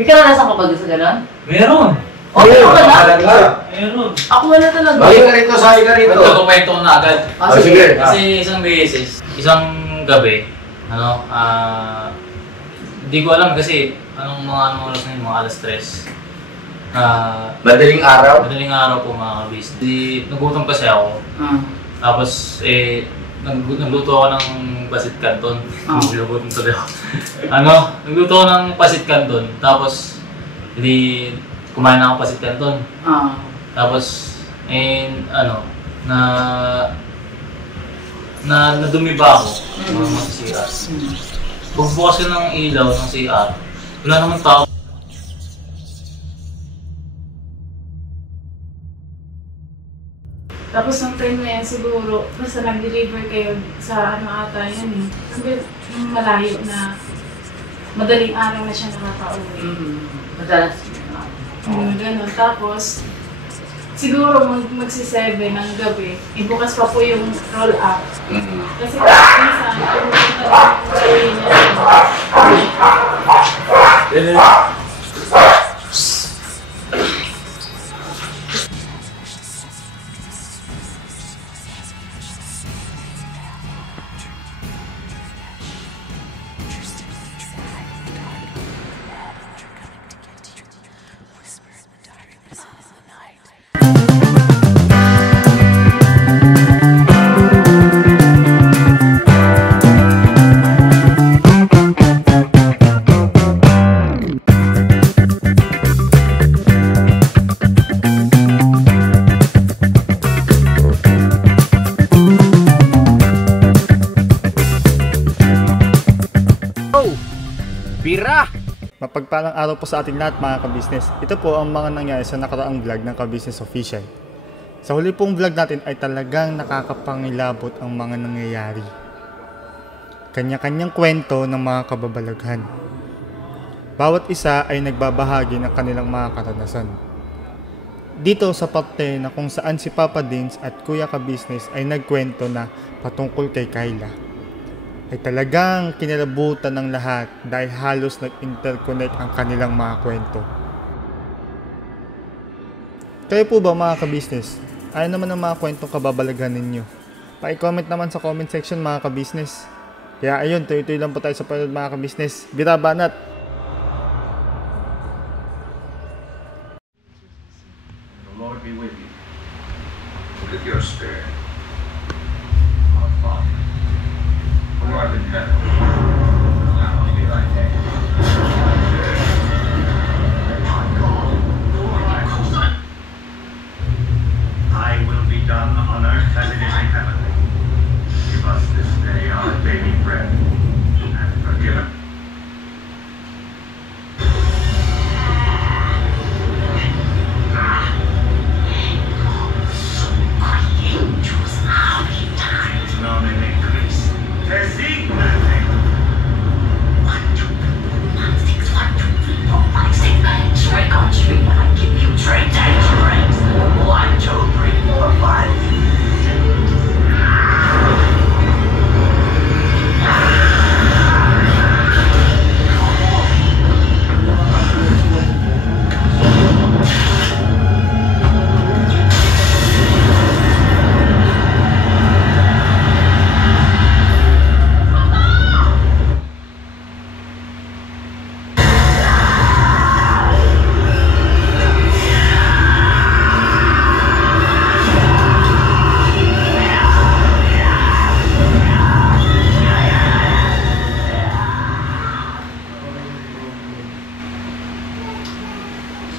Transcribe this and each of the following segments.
May karanasan ka ba sa gano'n? Meron. Okay ka na? Meron. Ako wala talaga. Balik ka rito, sali ka rito. Magkakumpento ko na agad. Sige. Kasi isang beses, isang gabi, hindi ko alam kasi anong oras na yun, mga alas 3. Madaling araw? Madaling araw po mga kabis. Nagutom kasi ako. Tapos nagluto ako ng pasit canton. Nagutom tuloy ako. Nagluto ako ng pasit canton. Tapos kumain ako pasit canton. Tapos nadumi ba ako? Masisira. Pagbukas ko ng ilaw ng CR, wala namang tao. Tapos ng time na yan siguro, basta nag-deliver kayo sa ata yan eh. Sabi, malayo na madaling araw na siya nakaka-uwi. Madalas. Ganun. Tapos, siguro magsi-7 ng gabi, ibukas pa po yung roll-up. Kasi minsan, pumunta lang yung sabi niya. Bira! Mapagpalang araw po sa ating lahat mga ka-business. Ito po ang mga nangyari sa nakaraang vlog ng Ka-Business Official. Sa huli pong vlog natin ay talagang nakakapangilabot ang mga nangyayari. Kanya-kanyang kwento ng mga kababalaghan. Bawat isa ay nagbabahagi ng kanilang mga karanasan. Dito sa parte na kung saan si Papa Dins at Kuya Ka-Business ay nagkwento na patungkol kay Kyla, ay talagang kinalabutan ng lahat dahil halos nag-interconnect ang kanilang mga kwento. Kayo po ba mga ka-business? Ano naman ang mga kwentong kababalaghan ninyo? Pa-comment naman sa comment section mga ka-business. Kaya ayun, tuloy-tuloy lang po tayo sa panood mga ka-business. Bira banat! The Lord be with you. With your spirit. Our Father, who art in heaven, hallowed be thy name. Thy will be done on earth as it is in heaven. Give us this day our daily bread, and forgive us.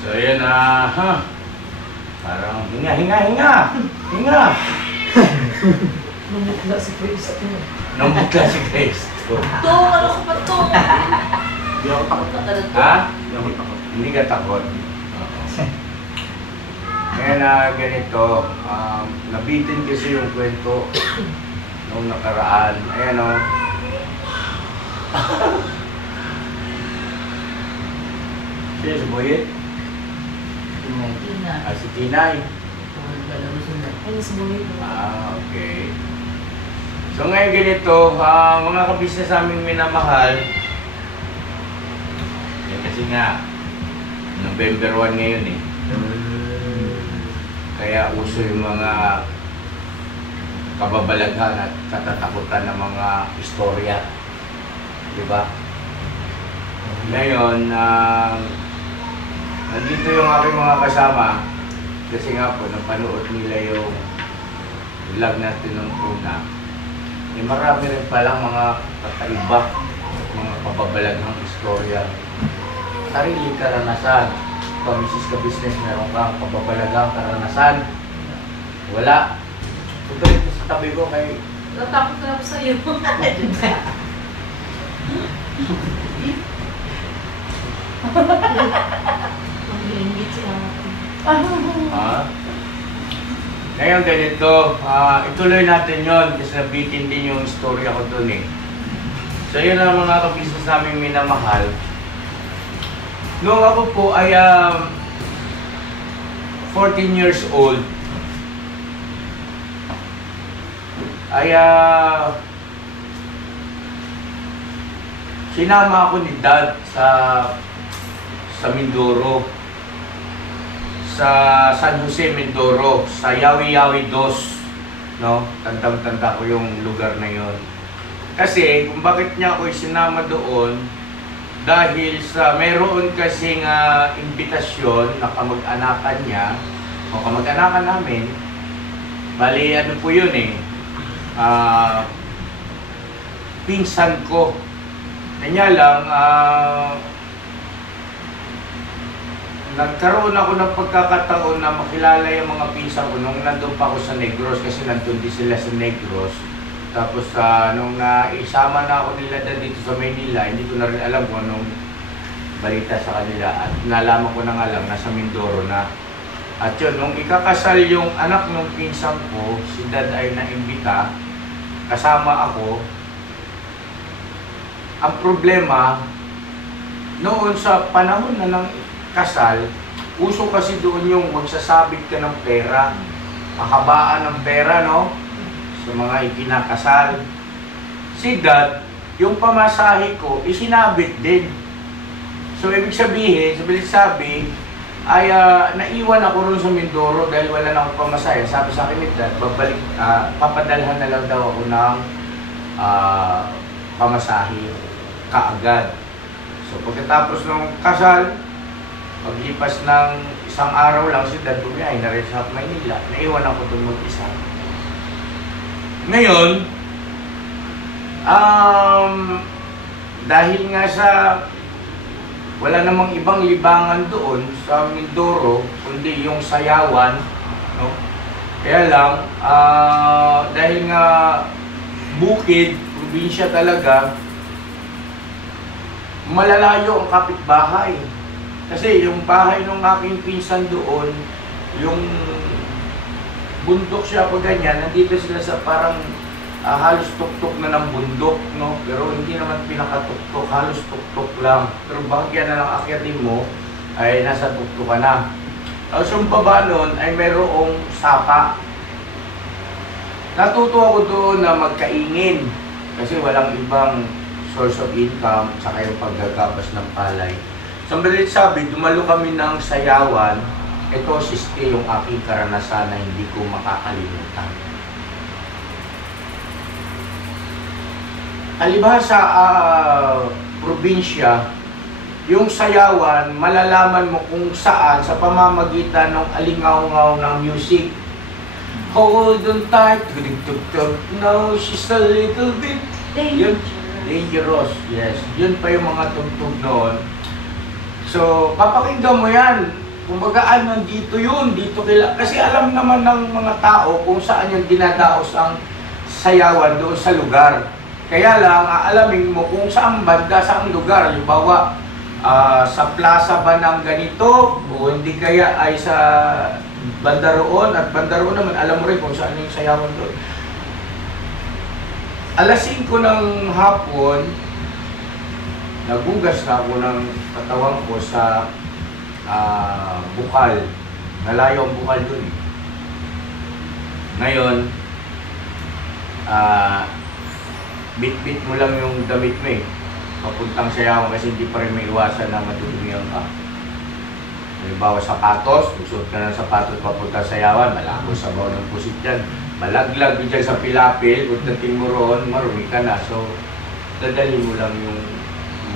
So yun parang hinga. Namutla si Chris. Namutla si Chris. Ano ko pa to? Hindi ako takot. Ha? Hindi ako takot. Hindi ka takot. Ngayon ganito, nabitin kasi yung kwento nung nakaraan. Ayan Sino si Boyet? Si Tinay. Okay. So ngayon ganito, mga kabisnes naming minamahal. Yan kasi nga, November 1 ngayon eh. Kaya uso yung mga kababalaghan at katatakutan ng mga istorya. Di ba? Ngayon, nandito yung aking mga kasama kasi nga po, napanood nila yung vlog natin ng una. Marami rin palang mga kakaiba, mga kababalaghang istorya. Sarili karanasan. Ikaw, Mrs. Ka-Business, meron kang kababalaghang karanasan. Wala. Ito ito sa tabi ko kay... Natakot na ako sa'yo. Ang ingit siya. Ngayon ganito, ituloy natin yon kasi nabitin din yung istorya ko dun eh. So yun ang mga ka-business namin minamahal. Noong ako po ay 14 years old, ay sinama ako ni Dad sa Mindoro, sa San Jose, Mindoro, sa Yawi-Yawi Dos, no? Tandang-tanda ko yung lugar na yon. Kasi kung bakit niya ako sinama doon, dahil sa meron kasing imbitasyon na kamag-anakan niya o kamag-anakan namin. Bali ano po yun eh, pinsan ko. Kanya lang, nagkaroon ako ng pagkakataon na makilala yung mga pinsan ko nung nandun pa ako sa Negros, kasi nandun din sila sa Negros. Tapos nung isama na ako nila dito sa Manila, hindi ko na rin alam kung anong balita sa kanila. At nalaman ko na nga lang, nasa Mindoro na. At yun, nung ikakasal yung anak ng pinsan ko, si Dad ay naimbita, kasama ako. Ang problema, noon sa panahon na ng kasal, uso kasi doon yung magsasabit ka ng pera, kahabaan ng pera, no? Sa mga ikinakasal. Si Dad, yung pamasahe ko, isinabit din. So, ibig sabihin, sabi, ay naiwan ako ron sa Mindoro dahil wala na akong pamasahe. Sabi sa akin ni Dad, papadalhan na lang daw ako ng pamasahe kaagad. So, pagkatapos ng kasal, paglipas ng isang araw lang, si Dad bumiyahe na rin sa Maynila. Naiwan ako doon mag-isa. Ngayon, dahil nga sa wala namang ibang libangan doon sa Mindoro, kundi yung sayawan, no? Kaya lang, dahil nga bukid, probinsya talaga, malalayo ang kapitbahay. Kasi yung bahay ng aking pinsan doon, yung bundok siya pag ganyan, nandito sila sa parang halos tuktok na ng bundok, no? Pero hindi naman pinakatuktok, halos tuktok lang. Pero bahagyan na ng akyatin mo, ay nasa tuktok ka na. Tapos yung baba nun ay mayroong sapa. Natuto ako doon na magkaingin kasi walang ibang source of income saka yung paggagabas ng palay. Sambalit sabi, dumalo kami ng sayawan. Ito siste yung aking karanasan na hindi ko makakalimutan. Alibhasa probinsya, yung sayawan, malalaman mo kung saan sa pamamagitan ng alingaw-ngaw ng music. Hold on tight, no, she's a little bit dangerous. Yes, yun pa yung mga tugtog noon. So, papakinggan mo yan. Kumbaga, nandito yun, dito kila. Kasi alam naman ng mga tao kung saan yung dinadaos ang sayawan doon sa lugar. Kaya lang, aalamin mo kung saan banda, saan lugar. Halimbawa, sa plaza ba ng ganito, o hindi kaya ay sa banda roon, at banda roon naman, alam mo rin kung saan yung sayawan doon. Alas 5 ng hapon, nagugas na ako ng katawan ko sa bukal. Nalayo ang bukal dun eh. Ngayon, bit-bit mo lang yung damit mo eh. Papuntang sayawan kasi hindi pa rin may iwasan na madudumihan ka. Halimbawa, sapatos, susuot ka ng sapatos papunta sa yawan, malabo sa baw ng pusit yan. Malaglag dyan sa pilapil, kung dating mo roon, marumi ka na. So, dadali mo lang yung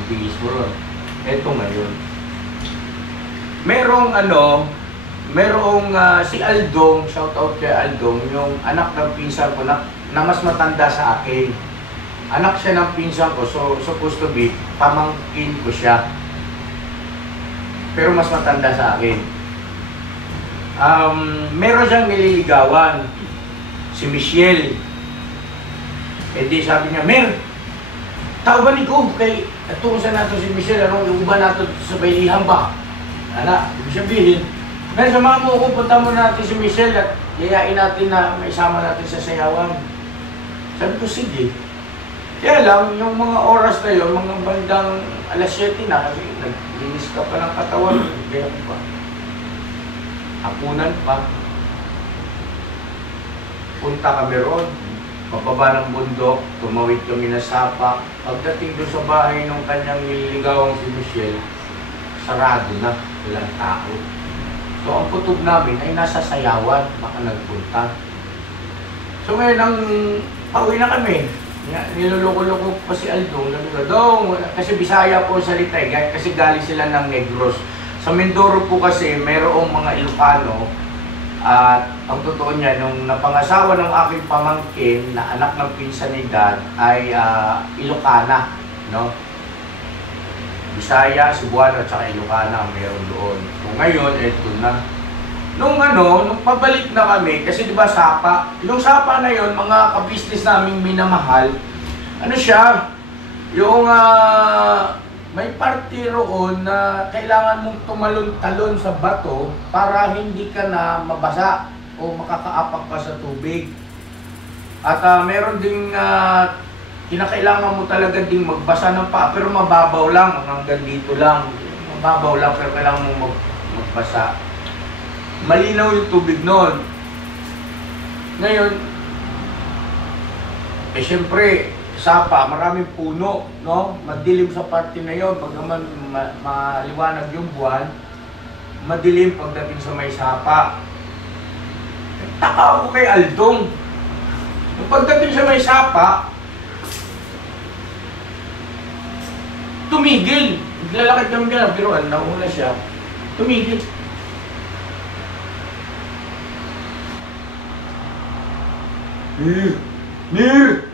bigis mo roon. Eto ngayon. Merong si Aldong, shout out kay Aldong, yung anak ng pinsan ko na mas matanda sa akin. Anak siya ng pinsan ko, so supposed to be, pamangkin ko siya. Pero mas matanda sa akin. Meron siyang nililigawan, si Michelle. E di sabi niya, Mer, tao ba ni ko? Kay, tungusan nato si Michelle, yung uba nato sa bailihan ba? Ala, ibig sabihin, Mer, samahan mo ako, punta mo natin si Michelle at yayain natin na maisama natin sa sayawan. Sabi ko, sige. Kaya lang, yung mga oras na yun, mga bandang alas 7 na, kasi naglinis ka pa ng katawan, kaya ko pa. Hapunan pa. Punta kami roon, pababa ng bundok, tumawid kami na sapa. Pagdating doon sa bahay ng kanyang nililigawan si Michelle, sarado na, walang tao. So ang putog namin ay nasa sayawan, baka nagpunta. So ngayon, pauwi na kami. Niloloko-loko pa si Aldong, sabi ko, Dong, kasi Bisaya po salita kasi galing sila ng Negros. Sa Mindoro po kasi mayroong mga Ilocano at ang totoo niya, nung napangasawa ng aking pamangkin na anak ng pinsan ni Dad ay Ilocana, no? Bisaya, Cebuano at saka Ilocana mayroon doon. So ngayon, eto na. Nung pabalik na kami, kasi di ba sapa, yung sapa na yon mga ka-business naming minamahal, siya, yung may party roon na kailangan mong tumalon-talon sa bato para hindi ka na mabasa o makakaapak ka sa tubig. At meron ding kinakailangan mo talaga ding magbasa ng paa, pero mababaw lang, hanggang dito lang. Mababaw lang, pero kailangan mo magbasa. Malinaw yung tubig noon. Ngayon, syempre, sapa, maraming puno, no? Madilim sa party na yon, pag naman maliwanag yung buwan, madilim pagdating sa may sapa. Taka ako kay Aldong. Pagdating sa may sapa, tumigil. Naglalakad kami dyan, pero nauna siya. Tumigil. Mir!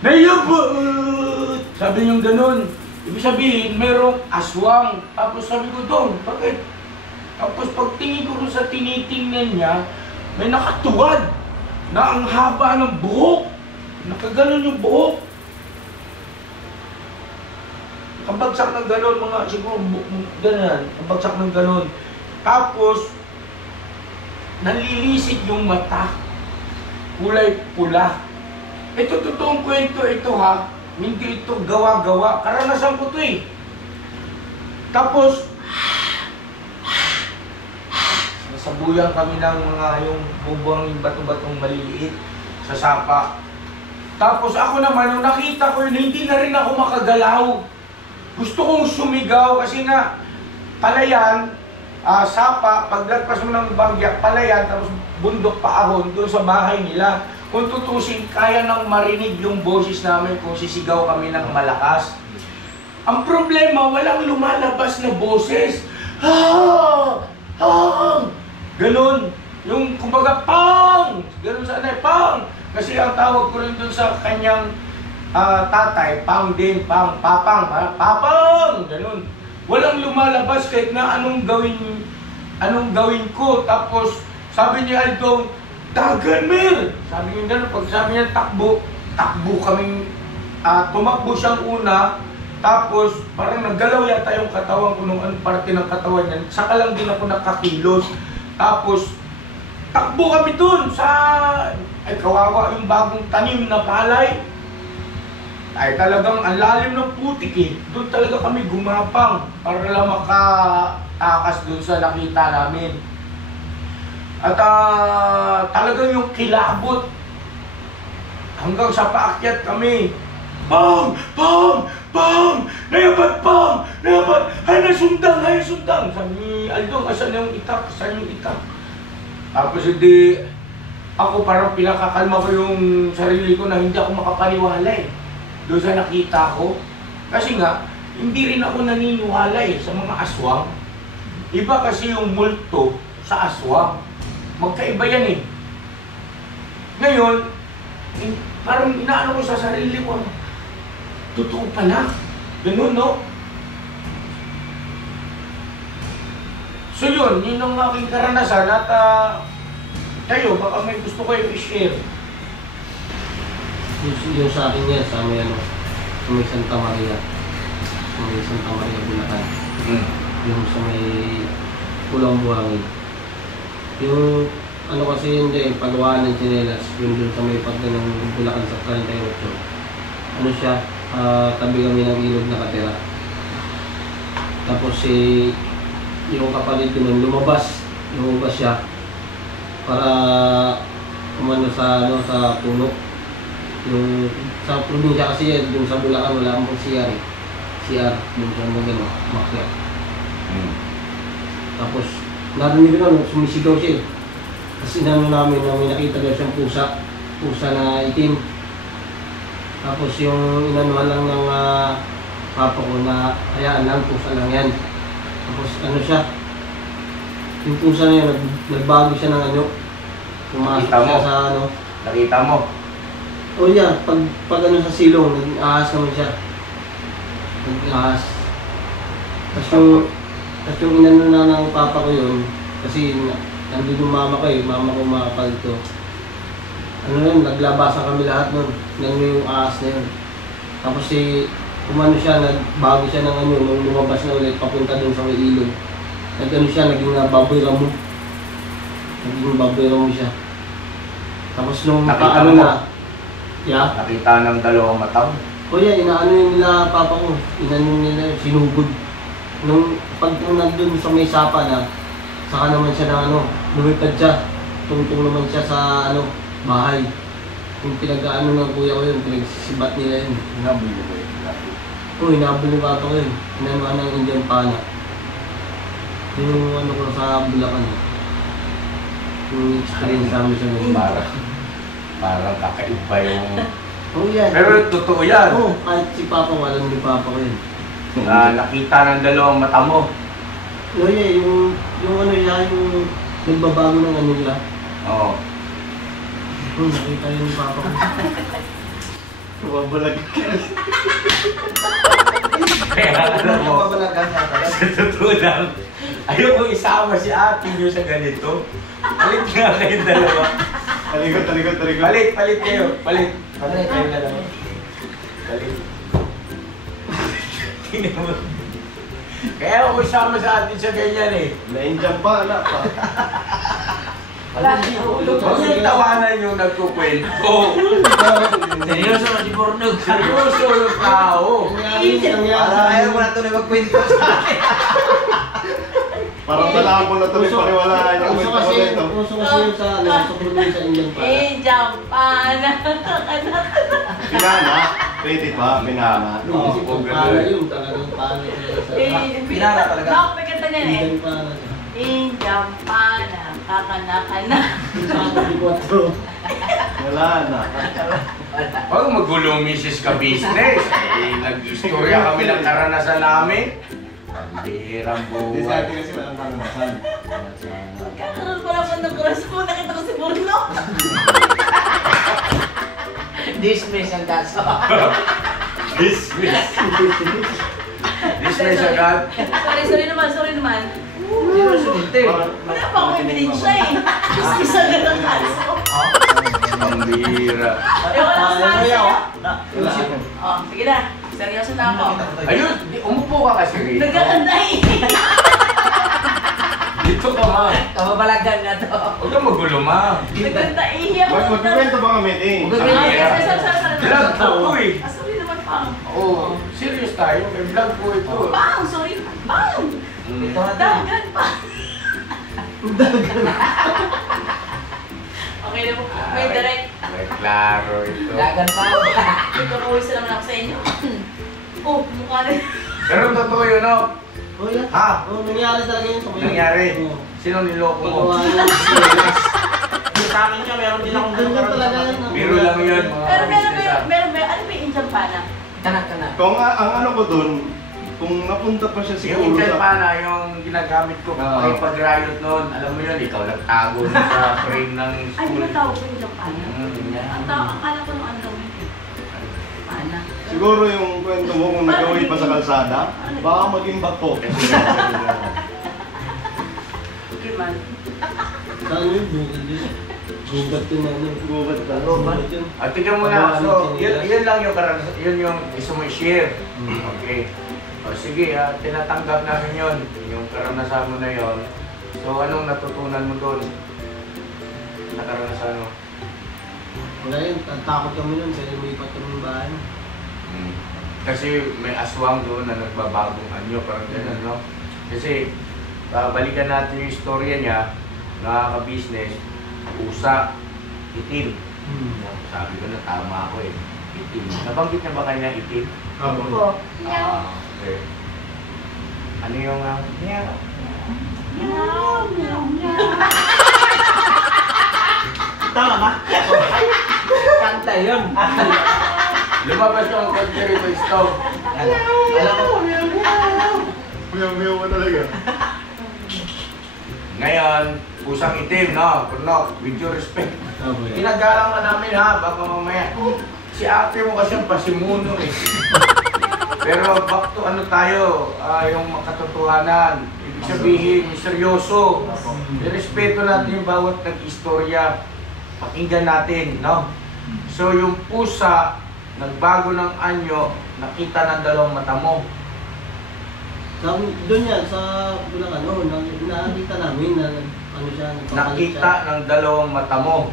Nayabot! Sabi niyang ganun. Ibig sabihin, merong aswang. Tapos sabi ko, Dong, bakit? Tapos pagtingin ko sa tinitingnan niya, may nakatuwad na ang haba ng buhok. Nakaganon yung buhok. Kabagsak ng ganon, mga siguro ganyan. Kabagsak ng ganon. Tapos, nalilisik yung mata. Kulay pula. Ito totoong kwento ito ha. Hindi ito gawa-gawa. Karanasan ko ito eh. Tapos, nasabuyan kami ng mga yung bubong bato-batong maliliit sa sapa. Tapos ako naman, nung nakita ko yun, hindi na rin ako makagalaw. Gusto kong sumigaw kasi nga, palayan, sapa, paglagpas mo ng bagya, palayan, tapos bundok pa ahon doon sa bahay nila. Kung tutusin, kaya nang marinig yung boses namin kung sisigaw kami ng malakas. Ang problema, walang lumalabas na boses. Ganon. Yung kumbaga, pang! Ganon sana, pang! Kasi ang tawag ko rin doon sa kanyang tatay, pang din, pang, papang, papang! Ganon. Walang lumalabas kahit na anong gawin ko. Tapos, sabi niya, Aldong, dagan, Mer! Sabi niya gano'n, pag sabi niya takbo kaming, tumakbo siyang una, tapos parang naggalaw yata yung katawan ko nung parte ng katawan niya, saka lang din ako nakakilos. Tapos, takbo kami dun sa, kawawa yung bagong tanim na palay. Ay talagang ang lalim ng putik eh. Doon talaga kami gumapang para lang makatakas dun sa nakita namin. At talagang yung kilabot hanggang sa paakyat kami. Pang! Pang! Pang! Nayabat, Pang! Nayabat! Hay nasundang! Hay nasundang! Sabi ni Aldong, asan yung itak? Asan yung itak? Tapos hindi, ako parang pinakakalma ko yung sarili ko na hindi ako makapaniwala eh. Doon sa nakita ko. Kasi nga, hindi rin ako naniniwala eh sa mga aswang. Iba kasi yung multo sa aswang. Magkaiba yan eh. Ngayon, parang inaano ko sa sarili ko, totoo pala. Ganun, no? So yun ang aking karanasan at kayo, baka may gusto kayo i-share. Yung sa akin yan, sa may sa may Santa Maria. Sa may Santa Maria, Bulacan. Yung sa may Pulang Buhangin. Yung ano kasi yun din, pagawaan ng tsinelas, yun dun sa may pagda ng Bulacan sa 38. Ano siya, tabi kami ng ilog nakatira. Tapos yung kapalit ko nun, lumabas siya para umano sa puno. Yung sa probinsya kasi yan, yung sa Bulacan wala akong CR eh. CR, yung sa mga gano'n, makyat. Tapos narinig ko nun, sumisigaw siya eh. Kasi inano namin na may nakita daw siyang pusa na itim. Tapos yung inanuhan lang ng papa ko na hayaan lang, pusa lang yan. Tapos ano siya, yung pusa na yun, nagbago siya ng ano. Pumasok siya sa ano. Nakita mo? O yan, pag ano sa silong, nag-ahas naman siya. Nag-ahas. Tapos yung inano na ng papa ko yun, kasi nandun yung mama ko mama ko makapal ito. Ano yun, naglabasan kami lahat nun, nang yung ahas na yun. Tapos kumano siya, nagbago siya ng ano, nung lumabas na ulit, papunta dun sa may ilog. Nag-ano siya, naging baboy ramo. Naging baboy ramo siya. Tapos nung paano na, nakita ng dalawang mataw. O yan, inaano yun nila papa ko, inano nila, sinugod. Nung nandun sa may sapa na, saka naman siya na ano, lumipad siya. Tungtong naman siya sa ano, bahay. Yung pinag-ano ng kuya ko yun, pinagsisibat nila yun. Hinabol mo yun. Oo, hinabol ng papa ko yun. Inanuhan ng Indian Pana. Yung ano ko sa Bulacan. Yung experience namin sa mga. Parang kakaiba yung... Oh yan. Pero totoo yan. Oo, kahit si papa ko, alam ni papa ko yun. Nakita ng dalawang mata mo. Oh yeah, yung ano yan, yung nagbabago ng ano nila. Oo. Nakita yun ni papa ko. Babalag ka. Kaya alam mo, sa totoo lang, ayoko isama si ate nyo sa ganito. Palit nga kayong dalawa. Talikod. Palit kayo. Palit kayong dalawa. Palit. Tingnan mo. Kaya ako isama sa atin sa ganyan eh. Na-enjam pa, anak pa. Wala na ulog. Huwag yung tawanan yung nagkukwento. Seryoso na si Bornog. Seryoso yung tao. Ayaw mo na ito na magkwento sa akin. Parang malabo na tuloy paniwalaan yung Uso kasi yung sa ano, sa probinsya Indian Pana. Japan. Pinana, credit ba? Pinana. Kasi kung pana yun, talagang pana talaga sa Pinara talaga. Ako, may kanta niyan eh. Indian Pana. Japan. Kakana-kana. Wala na. Huwag magulo, Mrs. Ka-Business. Nag-istorya kami ng karanasan namin. Pambihirang Hindi sa buhay. atin kasi walang karanasan. Kakaroon ko naman ng kuras mo. Nakita ko si Bruno. Dismiss ang kaso. Dismiss. Dismiss agad. Sorry naman. Sino sumunti? Wala pa akong ebidensya eh. Isa agad ang kaso. Pambihira. Ayoko na sa kaso. Wala. Oh, sige na. Seryoso na ako. Ayun, umupo ka kasi rito. Nagkakanta eh. Dito ka, ma. Kababalagan na to. Huwag kang magulo, ma. Nagkanta eh. Magkikwento ba kami, Ting? Vlog ko eh. Sorry naman, Pang. Oo, serious tayo. May vlog ko ito. Pang, sorry. Pang. Ito na to. Dagan pa. Okay na po. Okay, direct. May klaro ito. Lagan pa. Nagkakulis naman ako sa inyo. Oh, mukha na. Pero totoo yun, no? Oh, yan. Ha? Oh, nangyari talaga yun sa kanya. Nangyari? Oo. Sino niloko mo? Pagawa ng serious. Sa akin nga, meron din akong Ganyan talaga yan. Biro lang yun, mga Pero business, meron ba, ano ba yung Indian pana? Kanak. Kung ang ano ko doon, kung napunta pa siya Yung siguro Intel sa... pana, yung ginagamit ko kay pag-riot noon, alam mo yun, ikaw nagtago nun sa frame ng Ay, di school. ba tawag ko yung Indian pana? Yan. Akala ko nung ano yun eh. Pana. Siguro yung kwento mo kung nagawin pa sa kalsada, baka maging bako. Okay man. Saan yun? Bukid yun. Gubat yun ano. Gubat ka. Gubat yun. At tignan mo na, so, yun lang yung karanasan, yun yung gusto mo i-share. Okay. O sige, tinatanggap namin yun, yung karanasan mo na yun. So, anong natutunan mo doon? Sa karanasan mo? Wala yun. Takot kami nun. Kaya lumipat kami ng bahay. Kasi may aswang doon na nagbabagong anyo, parang gano'n, no? Kasi, balikan natin yung istorya niya, nakaka-business, pusa, itim. Sabi ko na, tama ako eh. Itim. Nabanggit na ba kayo na itim? Opo. Okay. Ano yung... Meow, meow, meow. Tama ba? Kanta yun. Lumabas yung konti rito stove. Alam ko. Mayaw ka talaga. Ngayon, pusang itim, no? Pernok, with due respect. Pinagalang ka namin ha, baka mamaya. Si ate mo kasi ang pasimuno eh. Pero back to ano tayo, yung makatotohanan. Ibig sabihin, seryoso. Irespeto natin yung bawat nag-istorya. Pakinggan natin, no? So yung pusa, nagbago ng anyo, nakita ng dalawang mata mo. Doon yan, sa Bulacan, nakikita namin na ano siya, Nakita ng dalawang mata mo.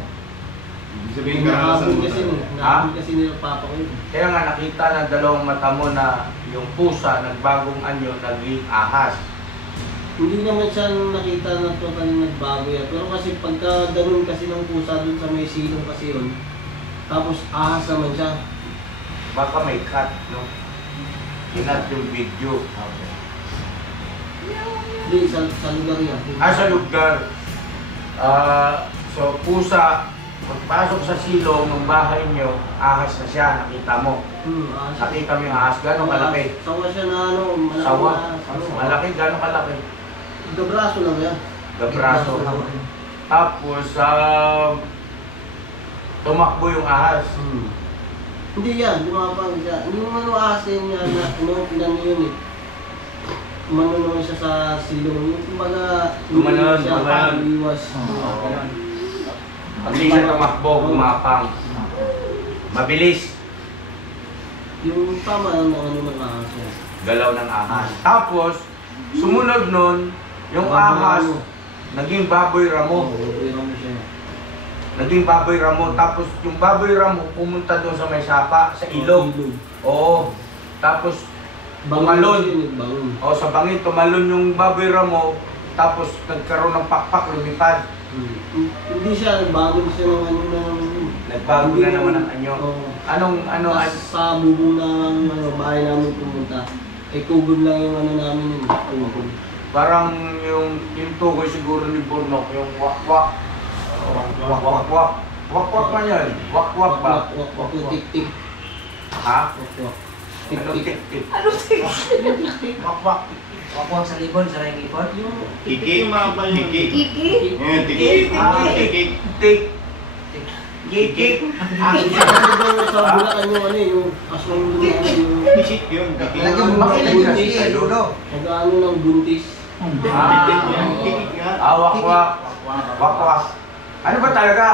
Ibig sabihin karanasan mo talaga. Nahabol kasi nila papa ko yun. Kaya nga nakita ng dalawang mata mo na yung pusa, nagbagong anyo, naging ahas. Hindi naman siya nakita na total nagbago yan. Pero kasi pagka ganun kasi ng pusa dun sa may silong kasi yun, tapos ahas naman siya. Baka may cut, no? Kinat yung video. Hindi, sa lugar yan. Sa lugar. So, pusa, pagpasok sa silong ng bahay nyo, ahas na siya, nakita mo. Ahas. Nakita mo yung ahas, gano'ng kalaki? Sawa siya na ano, malaki Sawa? na. Malaki, gano'ng kalaki? Gabraso lang yan. Gabraso. Tapos, tumakbo yung ahas. Hindi yan, lumapang siya. Yung ano asin niya na ano, pinano yun eh. Umano naman siya sa silong. Yung kumbaga, Tumanon, siya tumanon. iwas. Hindi siya tumakbo, gumapang. Mabilis. Yung tama lang ng ano ng ahas niya. Galaw ng ahas. Tapos, sumunod nun, yung ahas, naging baboy ramo. Iram siya. Naging baboy ramo. Tapos, yung baboy ramo, pumunta doon sa may sapa, sa ilog. Oo. Tapos, tumalon. O, sa bangin, tumalon yung baboy ramo. Tapos, nagkaroon ng pakpak, lumipad. Hindi siya, nagbago siya ng ano ng... Nagbago na naman ang anyo. Anong, Sa bubong ng bahay namin pumunta. Kubod lang yung ano namin yun. Kubod. parang yung tukoy siguro ni Burnok, yung wak-wak. Wak-wak. Wak-wak man yan. Wak-wak ba? Wak-wak yung tik-tik. Ha? Wak-wak. Anong Tik-tik. tik-tik? Ano tingin? Tik-tik. Wak-wak. Wakwak sa libon, sa ring ipon. Kiki, mga kiki. Kiki? Yan, tiki. Kiki. Tik. Kikik. Sa Bulacan yung ano yung aswang yung Kiki yun, kiki. buntis. Ay, lulo. Nag-ano ng buntis. Kiki nga. Wak-wak. Wak-wak. Ano ba talaga?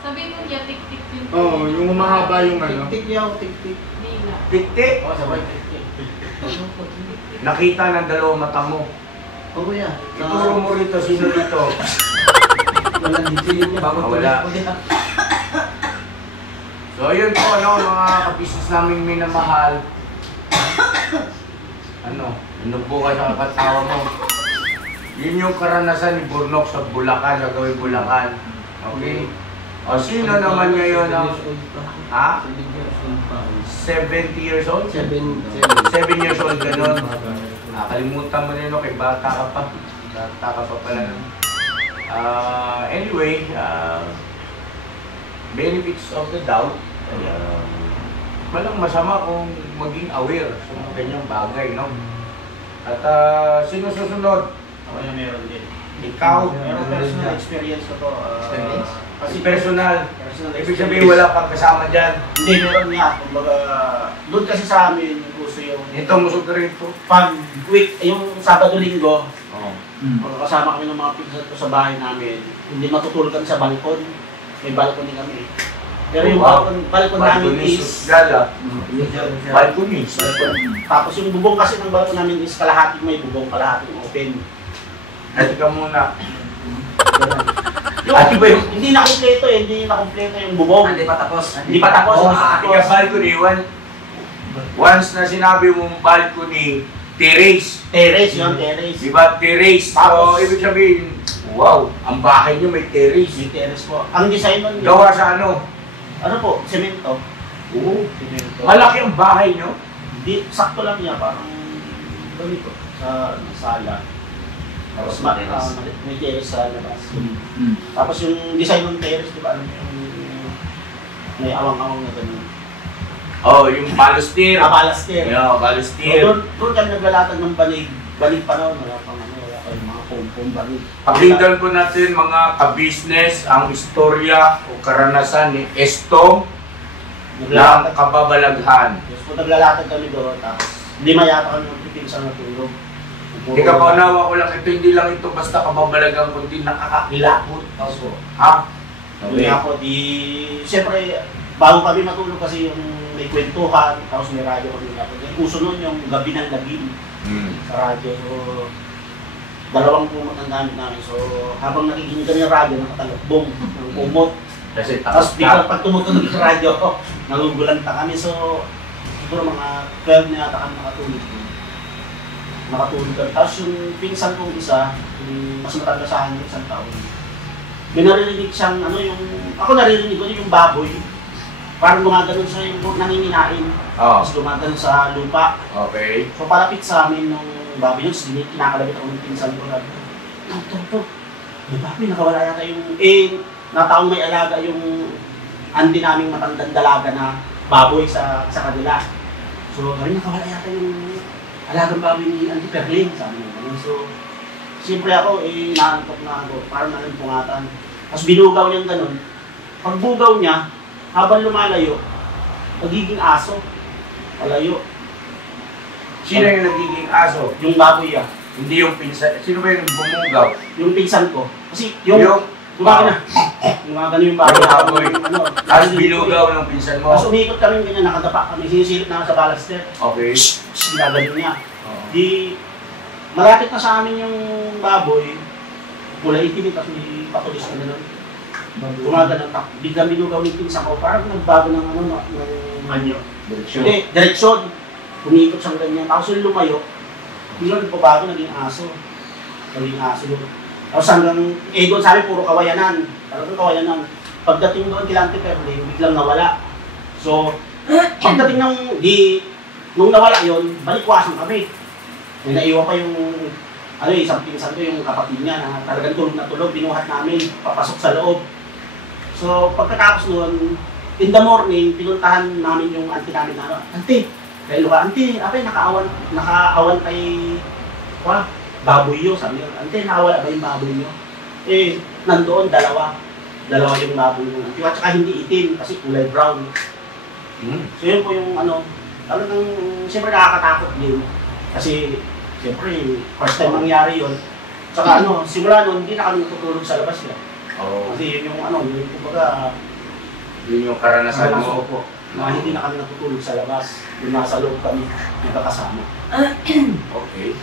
Sabihin mo niya, tik-tik din. Oo, yung humahaba yung ano. Tik-tik niya, tik-tik. Dila. Tik-tik. O, sabay tik-tik. Nakita ng dalawang mata mo. O kuya, Ituro mo rito, sino rito? wala detail niya. Bago Wala. tuloy ko din. So yun po, mga kabisnes naming minamahal. Inubo ka sa katawa mo. Yun yung karanasan ni Burnok sa Bulacan, sa gawing Bulacan. Okay? O, sino naman ngayon ang... Ha? 7 years old pa. 70 years old? 7 years old, ganun. Nakalimutan mo na yun, kay bata ka pa. Bata ka pa pala. Anyway, benefits of the doubt. Walang masama kung maging aware sa mga ganyang bagay, no? At sino susunod? Ako na meron din. Ikaw? Meron personal experience ko to. Experience? Kasi personal. Personal Ibig sabihin wala kang kasama dyan. Hindi, meron nga. Kumbaga, doon kasi sa amin, gusto yung... Ito, musog na rin ito. Pag week, yung Sabado-Linggo, Oo. kasama kami ng mga pinsan ko sa bahay namin, hindi matutulog kami sa balkon. May balcony kami. Pero yung balkon namin is... Gala. Balcony. Tapos yung bubong kasi ng balkon namin is kalahating may bubong, kalahating open. Halika muna. Ano ba yung... Hindi na kumpleto eh, hindi na kumpleto yung bubong. Hindi pa tapos. Hindi pa tapos. Halika balcony. Once na sinabi mong balcony, terrace. Terrace yun, terrace. Diba? Terrace. So, Tapos- ibig sabihin, wow, ang bahay nyo may terrace. May terrace po. Ang design nun, Gawa sa ano? ano po, semento. Oo. Semento. Malaki ang bahay nyo. Hindi, sakto lang niya, parang ganito, sa sala. Tapos may terrace sa labas. Tapos yung design ng terrace, di ba, ano yung may awang-awang na ganun. Oh, yung baluster. Balaster. Yeah, So, baluster. doon kami naglalatag ng banig pa noon, wala pang ano, wala pang mga pom-pom banig. Pakinggan po natin mga ka-business ang istorya o karanasan ni Estong ng kababalaghan. Yes po, naglalatag kami doon, tapos lima yata kami magpipinsan na tulog. Hindi ka paunawa ko lang ito, hindi lang ito basta kababalagan kundi nakakakilabot. Opo. Ha? Yun nga po, siyempre, bago kami matulog kasi yung may kwentuhan, tapos may radyo kami nga po. Uso nun yung gabi ng lagim sa radyo. So, dalawang kumot ang gamit namin. So, habang nakikinig kami ng radyo, nakatalakbong ng kumot. Kasi Tapos biglang pag tumutunog yung radyo, nagugulanta kami. So, siguro mga 12 na yata kami nakatulog. Nakatulog kami. Tapos yung pinsan kong isa, yung mas matanda sa akin, isang taon. May naririnig siyang, ano yung, ako naririnig ko yung baboy. Parang gumagano'n siya yung nanginginain. Oh, Tapos gumagano'n sa lupa. okay. So palapit sa amin nung baboy yun, so kinakalabit ako ng pinsan ko. Ito. May baboy, nakawala yata yung, nataong may alaga yung auntie naming matandang dalaga na baboy sa kanila. So sabi, nakawala yata yung alagang baboy ni Auntie Perling, sabi niya. So, siyempre ako, naantok na ako, parang nalimpungatan. Tapos binugaw niyang ganun. Pag bugaw niya, habang lumalayo, nagiging aso. Palayo. Sino yung nagiging aso? Yung baboy ah. Hindi yung pinsan. Sino ba yung bumugaw? Yung pinsan ko. Kasi yung gumagana. Gumagana yung baboy. Yung baboy. Ano, Tapos binugaw ng pinsan mo. Tapos umikot kami ganyan, nakadapa kami. Sinisilip na sa balaster. Okay. Ginagaling niya. Oo. Di, malapit na sa amin yung baboy. Kulay itim, tapos may patulis ko na nun. Gumagana, biglang binugaw ng pinsan ko. Parang nagbago ng ano, ng Anyo. Direksyon. Hindi, direksyon. Umikot siyang ganyan. Tapos yung lumayo, biglang nagpabago, naging aso. Naging aso yun. Tapos hanggang, doon sa amin, puro kawayanan. Talagang kawayanan. Pagdating doon kila Auntie Perling, biglang nawala. So, pagdating nung nawala yun, balikwasan kami. May naiwan pa yung, isang pinsan ko, yung kapatid niya, na talagang tulog na tulog, binuhat namin, papasok sa loob. So, pagkatapos noon, in the morning, pinuntahan namin yung auntie namin na, Auntie, kaya Auntie, apay, nakaawan kay, baboy yun, sabi niya, Auntie, nakawala ba yung baboy niyo? Nandoon, dalawa yung baboy mo. At saka hindi itim, kasi kulay brown. So yun po yung talagang, siyempre nakakatakot din. Kasi, siyempre, first time mangyari yun. Saka simula nun, hindi na kami natutulog sa labas niya. Oh. Kasi yun yung yung kumbaga, Yun yung karanasan mo. po. Na hindi na kami natutulog sa labas. Yung nasa loob kami, nagkakasama. Okay.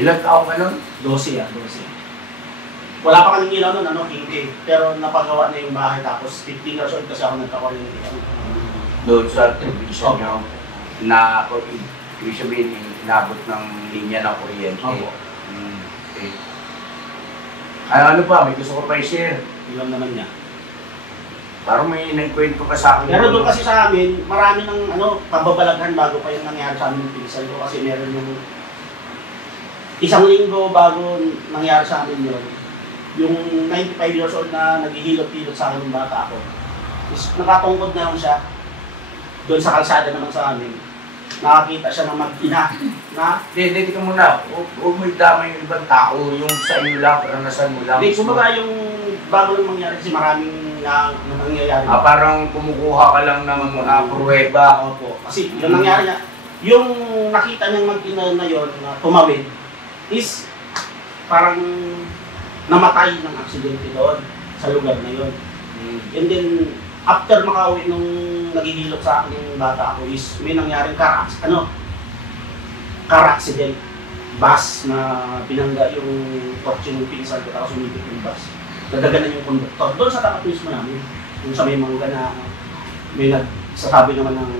Ilan taong ka nun? 12. Wala pa kaming ilaw nun, 15. Pero napagawa na yung bahay, tapos 15 years old kasi ako nagka-kuryente kami. Doon sa television nyo na ibig sabihin inabot ng linya ng kuryente. Opo. Okay. Ano pa, may gusto ko pa i-share. Ilan naman niya. Parang may naikwento ka sa akin. Pero doon kasi sa amin, marami ng kababalaghan bago pa yung nangyari sa amin ng pinsan ko kasi meron yung isang linggo bago nangyari sa amin yun. Yung 95 years old na naghihilot-hilot sa akin ng bata ako. Nakatungkod na lang siya. Doon sa kalsada naman sa amin. Nakakita siya ng mag-ina na... Hindi ka muna. Huwag mo idamay yung ibang tao. Yung sa iyo lang, karanasan mo lang. Hindi, kumbaga yung bago lang mangyari kasi maraming nangyayari. Parang kumukuha ka lang ng pruweba. Opo. Kasi yung nangyari niya, yung nakita niyang mag-ina na yun, na tumawid, is parang namatay ng aksidente doon sa lugar na yun. And then, after makauwi nung naghihilot sa akin yung bata ako is may nangyaring car accident. Bus na binangga yung kotse ng pinsan ko tapos umipit yung bus. Nadaganan yung konduktor. Doon sa tapat mismo namin. Yung sa may mangga na may nagsasabi naman ng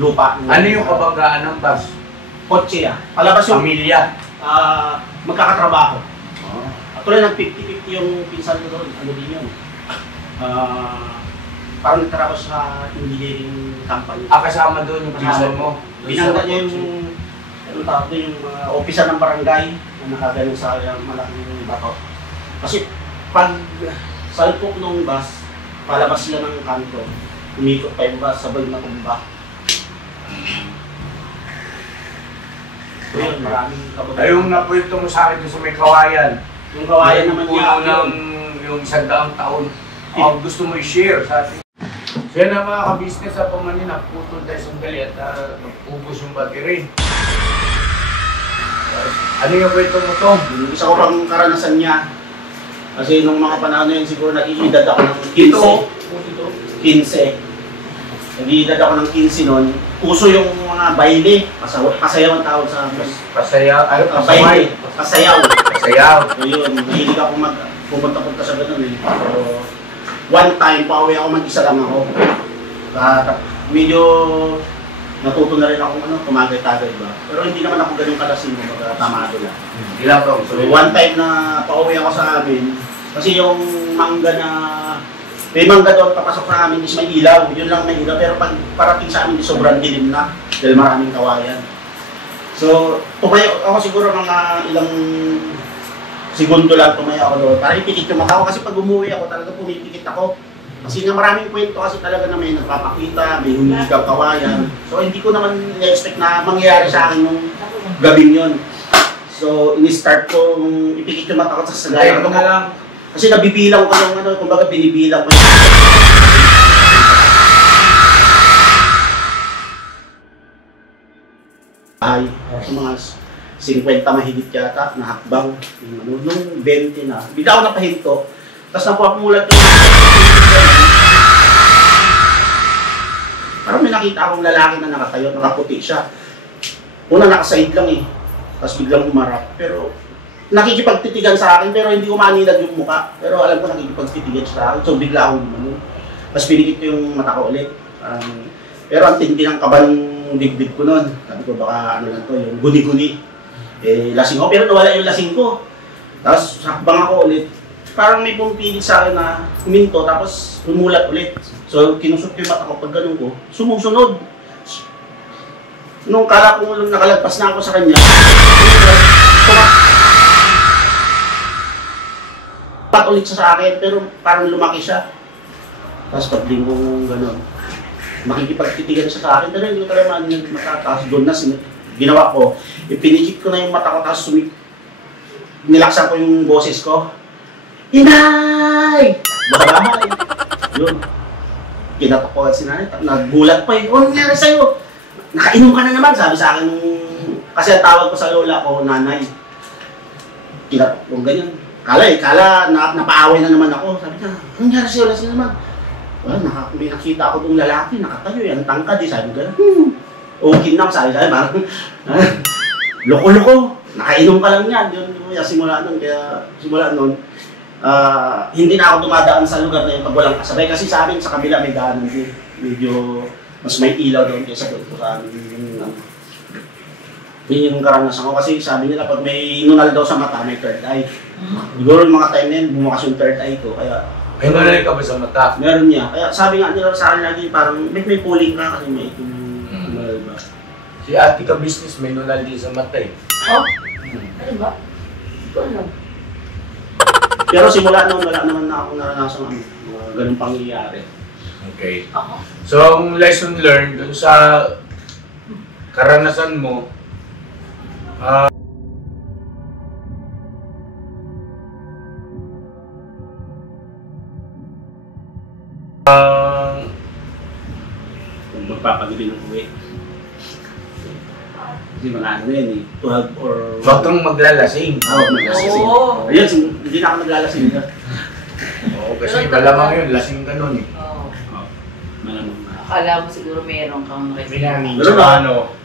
lupa. Ano yung kabanggaan ng bus? Kotse palabas yung pamilya. Magkakatrabaho. Actually, nag-50-50 yung pinsan ko doon. Ano din yun? Parang nagtrabaho sa engineering company. Kasama doon yung pinsan mo? Binangga niya yung yung mga officer ng barangay na nakagaling sa malaking bato. Kasi pag salpok ng bus, palabas sila ng kanto, umikot pa yung bus, sabay na kumba. So yun, maraming kababayan. Ayong napuwito mo sa akin sa may kawayan. Yung kawayan naman niya ng yung 100 taon. Gusto mo i-share sa atin. So yan ang mga ka-business sa pamanin, naputol tayo sandali at ubos yung battery. Ano yung kwento mo to? Isa ko pang karanasan niya. Kasi nung mga panahon na yun, siguro nag-iidad ako ng 15. 15. Nag-iidad ako ng 15 noon. Uso yung mga baile. Pasayaw ang tawag sa amin. Pasayaw? Baile. Pasayaw. Pasayaw. So yun, mahilig ako pumunta-punta sa ganun eh. So, one time, pauwi ako mag-isa lang ako. Medyo natuto na rin ako tumagay-tagay ba. Pero hindi naman ako ganun kalasing mo, tamado lang. Ilang to? So one time na pauwi ako sa amin, kasi yung mangga na, may mangga doon papasok sa amin is may ilaw, yun lang may ilaw. Pero pag parating sa amin, sobrang dilim na, dahil maraming kawayan. So, tumayo ako siguro mga ilang segundo lang tumayo ako doon. Para ipikit yung mata ko kasi pag umuwi ako talaga pumipikit ako. Kasi nga maraming kwento kasi talaga na may nagpapakita, may humigaw kawayan. So hindi ko naman na-expect na mangyayari sa akin nung gabing yun. So ini-start ko ipikit yung mata ko sa sagaya ko. Kasi nabibilang ko yung kumbaga binibilang ko yung ay, sa mga 50 mahigit yata na hakbang, nung 20 na. Bigla ako napahinto, tapos napamulat yung parang may nakita akong lalaki na nakatayo, nakaputi siya. Una nakaside lang eh, tapos biglang umarap. Pero nakikipagtitigan sa akin, pero hindi ko manilag yung mukha. Pero alam ko nakikipagtitigan siya sa akin, so bigla akong tapos pinikit ko yung mata ko ulit. Pero ang tindi ng kaba ng dibdib ko noon. Sabi ko baka ano lang to, yung guni-guni. Lasing ako, pero nawala yung lasing ko. Tapos hakbang ako ulit. Parang may pumipilit sa akin na huminto, tapos humulat ulit. So kinusot ko yung mata ko, pag ganun ko, sumusunod. Nung kala ko nakalagpas na ako sa kanya, pat ulit siya sa akin, pero parang lumaki siya. Tapos pagling ko gano'n, makikipagtitigan siya sa akin, pero hindi ko talaga matataas. Doon na ginawa ko, ipinikit ko na yung mata ko, tapos nilaksan ko yung boses ko. Inay! Bahay! Yun. Kinatok ko si nanay, nagulat pa yun. Ano nangyari sa'yo? Nakainom ka na naman, sabi sa akin nung... Kasi ang tawag ko sa lola ko, nanay. Kinatok ko ganyan. Kala napaaway na naman ako. Sabi niya, ano nangyari sa'yo? Lasing naman. Well, may nakita ako itong lalaki, nakatayo, yan, tangkad, sabi ko, okay na, sabi parang, loko-loko, nakainom ka lang yan, yun, simula nun, hindi na ako dumadaan sa lugar na yun pag walang kasabay, kasi sa amin, sa kabila may daanan din, medyo, mas may ilaw doon kaysa doon sa amin, yun yung karanasan ko, kasi sabi nila, pag may nunal daw sa mata, may third eye, Siguro yung mga time na yun, bumukas yung third eye ko. Kaya, May nalay ka ba sa mata? meron niya. Kaya sabi nga nila sa akin lagi, parang may pulling ka kasi may itong ba? Si ate ka business, may nunal din sa mata eh. Oh? Ano ba? Ito alam. Pero simula noon, wala naman na ako naranasan mga ganung pangyayari. Okay. Ako? So, ang lesson learned dun sa karanasan mo, Kung magpapagabi ng uwi. Kasi mga ano yun eh, 12 or... huwag kang maglalasing. Huwag maglalasing. Oo. Ayun, hindi na ako naglalasing. Oo, kasi malamang yun, lasing ka nun eh. Oo. Malamang na. Akala mo siguro meron kang nakikita. Pero Tsaka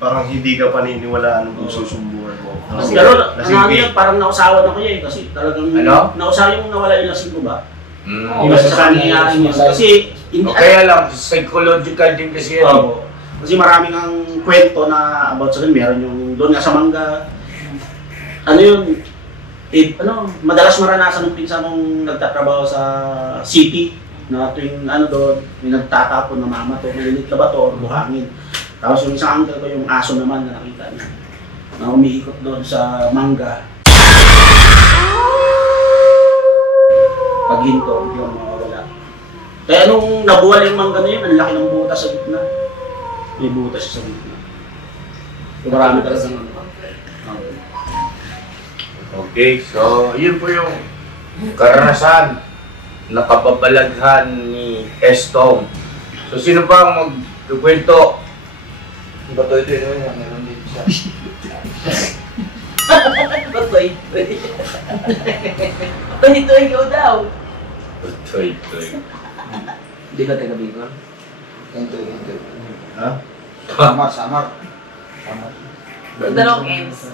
parang hindi ka paniniwalaan kung susumbungan mo. Pero Lasing ano eh. yun, parang nausawa na ko yun eh, kasi talagang... Ano? Nausawa yung nawala yung lasing ko ba? Mm. Iba sa nangyayari niya. Kasi... O kaya lang, psychological din kasi yan. Oo. Kasi maraming ang kwento na about sa akin, meron yung doon nga sa mangga. Ano yun? Madalas maranasan ng pinsan kong nagtatrabaho sa city na tuwing ano doon, may nagtatapon na mama to, malilit ka ba to, or buhangin. Tapos yung isang uncle ko, yung aso naman na nakita niya, na umiikot doon sa mangga. Pag hinto, hindi ako mawawala. Kaya nung nabuwal yung mangga na yun, ang laki ng butas sa gitna. May butas sa gitna. So marami talaga ng Okay, so yun po yung karanasan na kababalaghan ni Estong. So sino pa ang magkukwento? Ito yun, meron dito siya. Batoy. Batoy, ikaw daw. Toy. Hindi ka taga Bicol? Ha? Samar. Dalawang M's.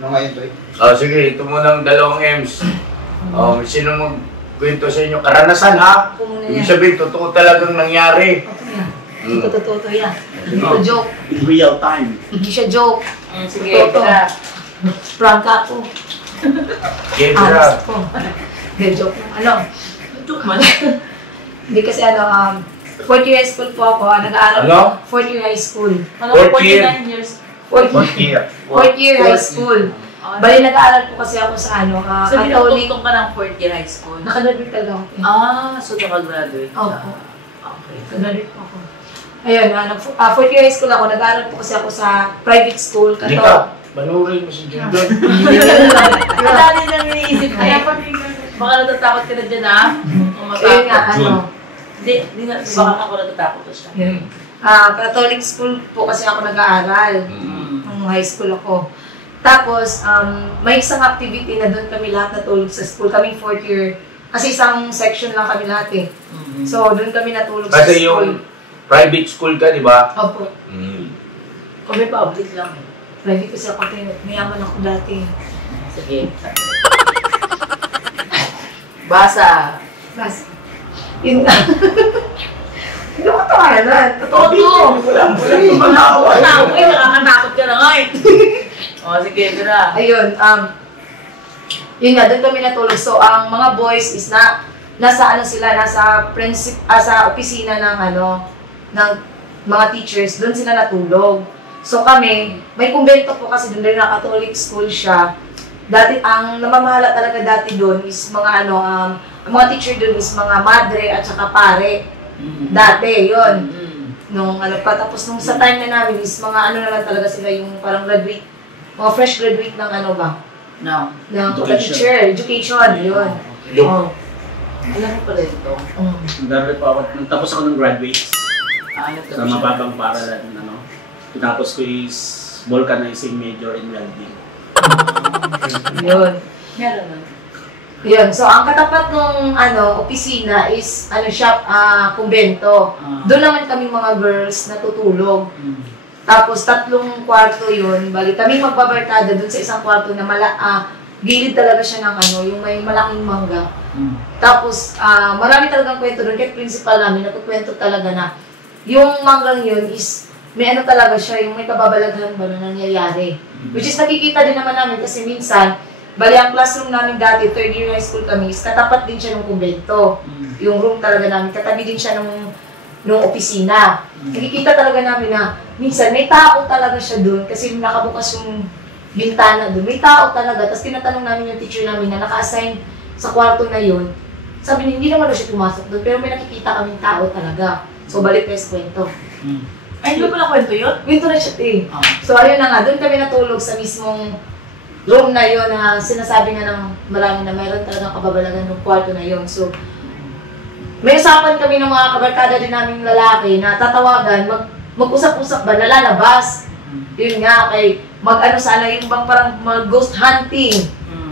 Ano ngayon to eh? Sige, ito muna ang dalawang M's. Sino magkwento sa inyo? Karanasan ha? Ibig sabihin, totoo talagang nangyari. Ito totoo yan. Ito joke. in real time. Hindi siya joke. Sige, Totoo. tara. Prank ako. Kebra. Honest ko. Hindi, joke lang. Ano? Joke man. Hindi kasi fourth year high school po ako. Nag-aaral Ano? Fourth year high school. Mga Fourth year. 49 years. Fourth year high school. Bali, nag-aaral po kasi ako sa So, Catholic. pinagtungtong ka ng 4th year high school? Nakagraduate talaga ako. So nakagraduate ka. Opo. Okay. Nakagraduate po ako. Ayun, fourth year high school ako. Nag-aaral po kasi ako sa private school. Halika, manurin mo si Jordan. Ang dami nang iniisip ko. Baka natatakot ka na dyan ha? Ayun nga, Hindi na, baka ako natatakot ko siya. Yun. Catholic school po kasi ako nag-aaral. Nung high school ako. Tapos, may isang activity na doon kami lahat natulog sa school. Kaming fourth year. Kasi isang section lang kami lahat eh. So, doon kami natulog sa Kasi school. yung private school ka, di ba? Opo. Kami public lang eh. Private kasi ako tayo. Mayaman ako dati. Sige. Basa. Basta. Yun na. Hindi ko tawanan. Totoo to. Wala manawa. Nakakatakot ka na nga eh. Sige, tira. Ayun, yun nga, doon kami natulog. So, ang mga boys is nasa sa opisina ng mga teachers, doon sila natulog. So kami, may kumbento po kasi doon na Catholic school siya. Dati, ang namamahala talaga dati doon is mga ang mga teacher doon is mga madre at saka pare. Dati, yun. Nung tapos nung sa time na namin is mga na lang talaga sila yung parang graduate, mga fresh graduate ng No. ng teacher, education, yun. Oh. Alam mo pala ito. Nag-graduate po ako. Tapos ako ng graduate sa mababang paralan. Tinapos ko is vulcanizing major in welding. Yun. Meron na. Yun. So, ang katapat nung opisina is siya, kumbento. Doon naman kami mga girls natutulog. Tapos 3 kwarto yun. Bali, kami magbabarkada doon sa isang kwarto na gilid talaga siya ng yung may malaking mangga. Tapos, marami talagang kwento doon. Kaya principal namin, nagkukwento talaga na yung manggang yun is may talaga siya, yung may kababalaghan ba na nangyayari. Which is nakikita din naman namin kasi minsan, Bali, ang classroom namin dati, third year high school kami, is katapat din siya ng kumbento. Yung room talaga namin, katabi din siya nung opisina. Nakikita talaga namin na minsan may tao talaga siya doon kasi nakabukas yung bintana doon. May tao talaga. Tapos tinatanong namin yung teacher namin na naka-assign sa kwarto na yun. Sabi niya, hindi naman na siya pumasok doon, pero may nakikita kaming tao talaga. So, balik tayo sa kwento. Ay, doon pala kwento yun? Kwento na siya, te. So, ayun na nga, doon kami natulog sa mismong room na yun na sinasabi nga ng marami na mayroon talagang kababalagan ng kwarto na yun. So, may usapan kami ng mga kabarkada din naming lalaki na tatawagan, mag-usap-usap ba, nalalabas. Yun nga, kay mag-ano sana, yung bang parang mag-ghost hunting.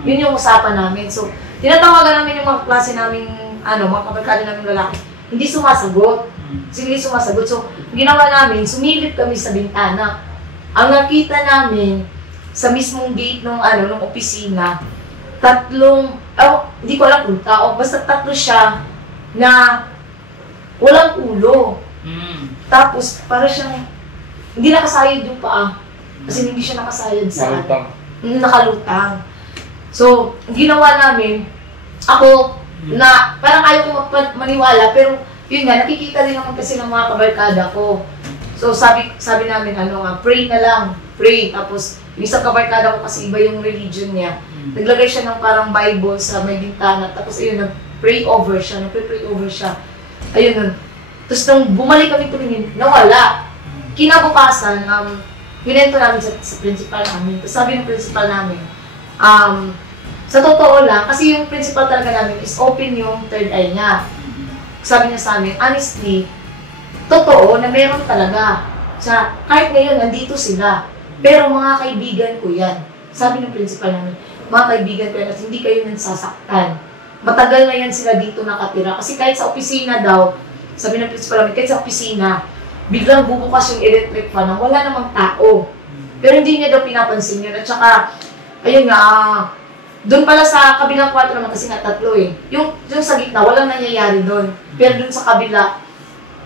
Yun yung usapan namin. So, tinatawagan namin yung mga klase naming, mga kabarkada naming lalaki. Hindi sumasagot. Hindi sumasagot. So, ginawa namin, sumilip kami sa bintana. Ang nakita namin, sa mismong gate ng opisina, hindi ko alam kung tao, basta tatlo siya na walang ulo. Tapos, para siyang, hindi nakasayad yung paa. Kasi hindi siya nakasayad sa nakalutang. So, ginawa namin, ako, na parang ayaw ko maniwala, pero yun nga, nakikita rin naman kasi ng mga kabarkada ko. So, sabi namin, pray na lang, pray. Tapos, yung isang kabarkada ko kasi iba yung religion niya. Naglagay siya ng parang Bible sa may bintana. Tapos, ayun, nag-pray over siya, nag-pray over siya. Ayun nun. Tapos, nung bumalik kami tumingin, nawala. Kinabukasan, pinento namin sa principal namin. Tapos, sabi ng principal namin, sa totoo lang, kasi yung principal talaga namin is open yung third eye niya. Sabi niya sa amin, honestly, totoo na meron talaga. Kahit ngayon, nandito sila. Pero mga kaibigan ko yan. Sabi ng principal namin, mga kaibigan ko yan at hindi kayo nagsasaktan. Matagal na yan sila dito nakatira. Kasi kahit sa opisina daw, sabi ng principal namin, kahit sa opisina, biglang bubukas yung electric fan na wala namang tao. Pero hindi niya daw pinapansin yun. At saka, ayun nga, doon pala sa kabilang kwarto naman kasi nga tatlo eh. Yung sa gitna, walang nangyayari doon. Pero doon sa kabila,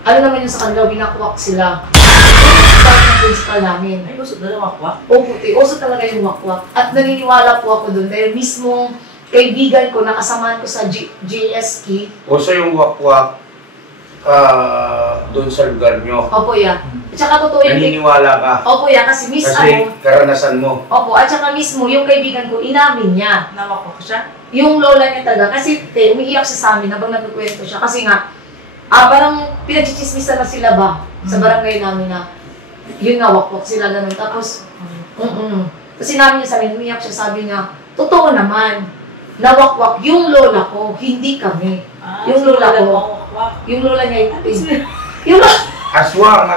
naman yung sa kanila, winakwak sila. Ng principal namin. Ay, uso na wakwak? Opo, uso talaga yung wakwak. At naniniwala po ako doon dahil mismong kaibigan ko, nakasamahan ko sa JSK. Uso yung wakwak doon sa lugar nyo. Opo, ya. At saka totoo yung... Naniniwala ka? Opo, ya. Kasi karanasan mo. Opo, at saka mismo yung kaibigan ko, inamin niya. Nawakwak siya? Yung lola niya talaga. Kasi umiiyak siya sa amin habang nagkukwento siya. Kasi nga, parang pinagchichismisan na sila ba sa barangay namin na yun nga, wakwak sila ganun. Tapos, kasi namin niya sa amin, umiyak siya, sabi niya, totoo naman, nawakwak yung lola ko, hindi kami. Yung lola ko, yung lola niya yung Aswang.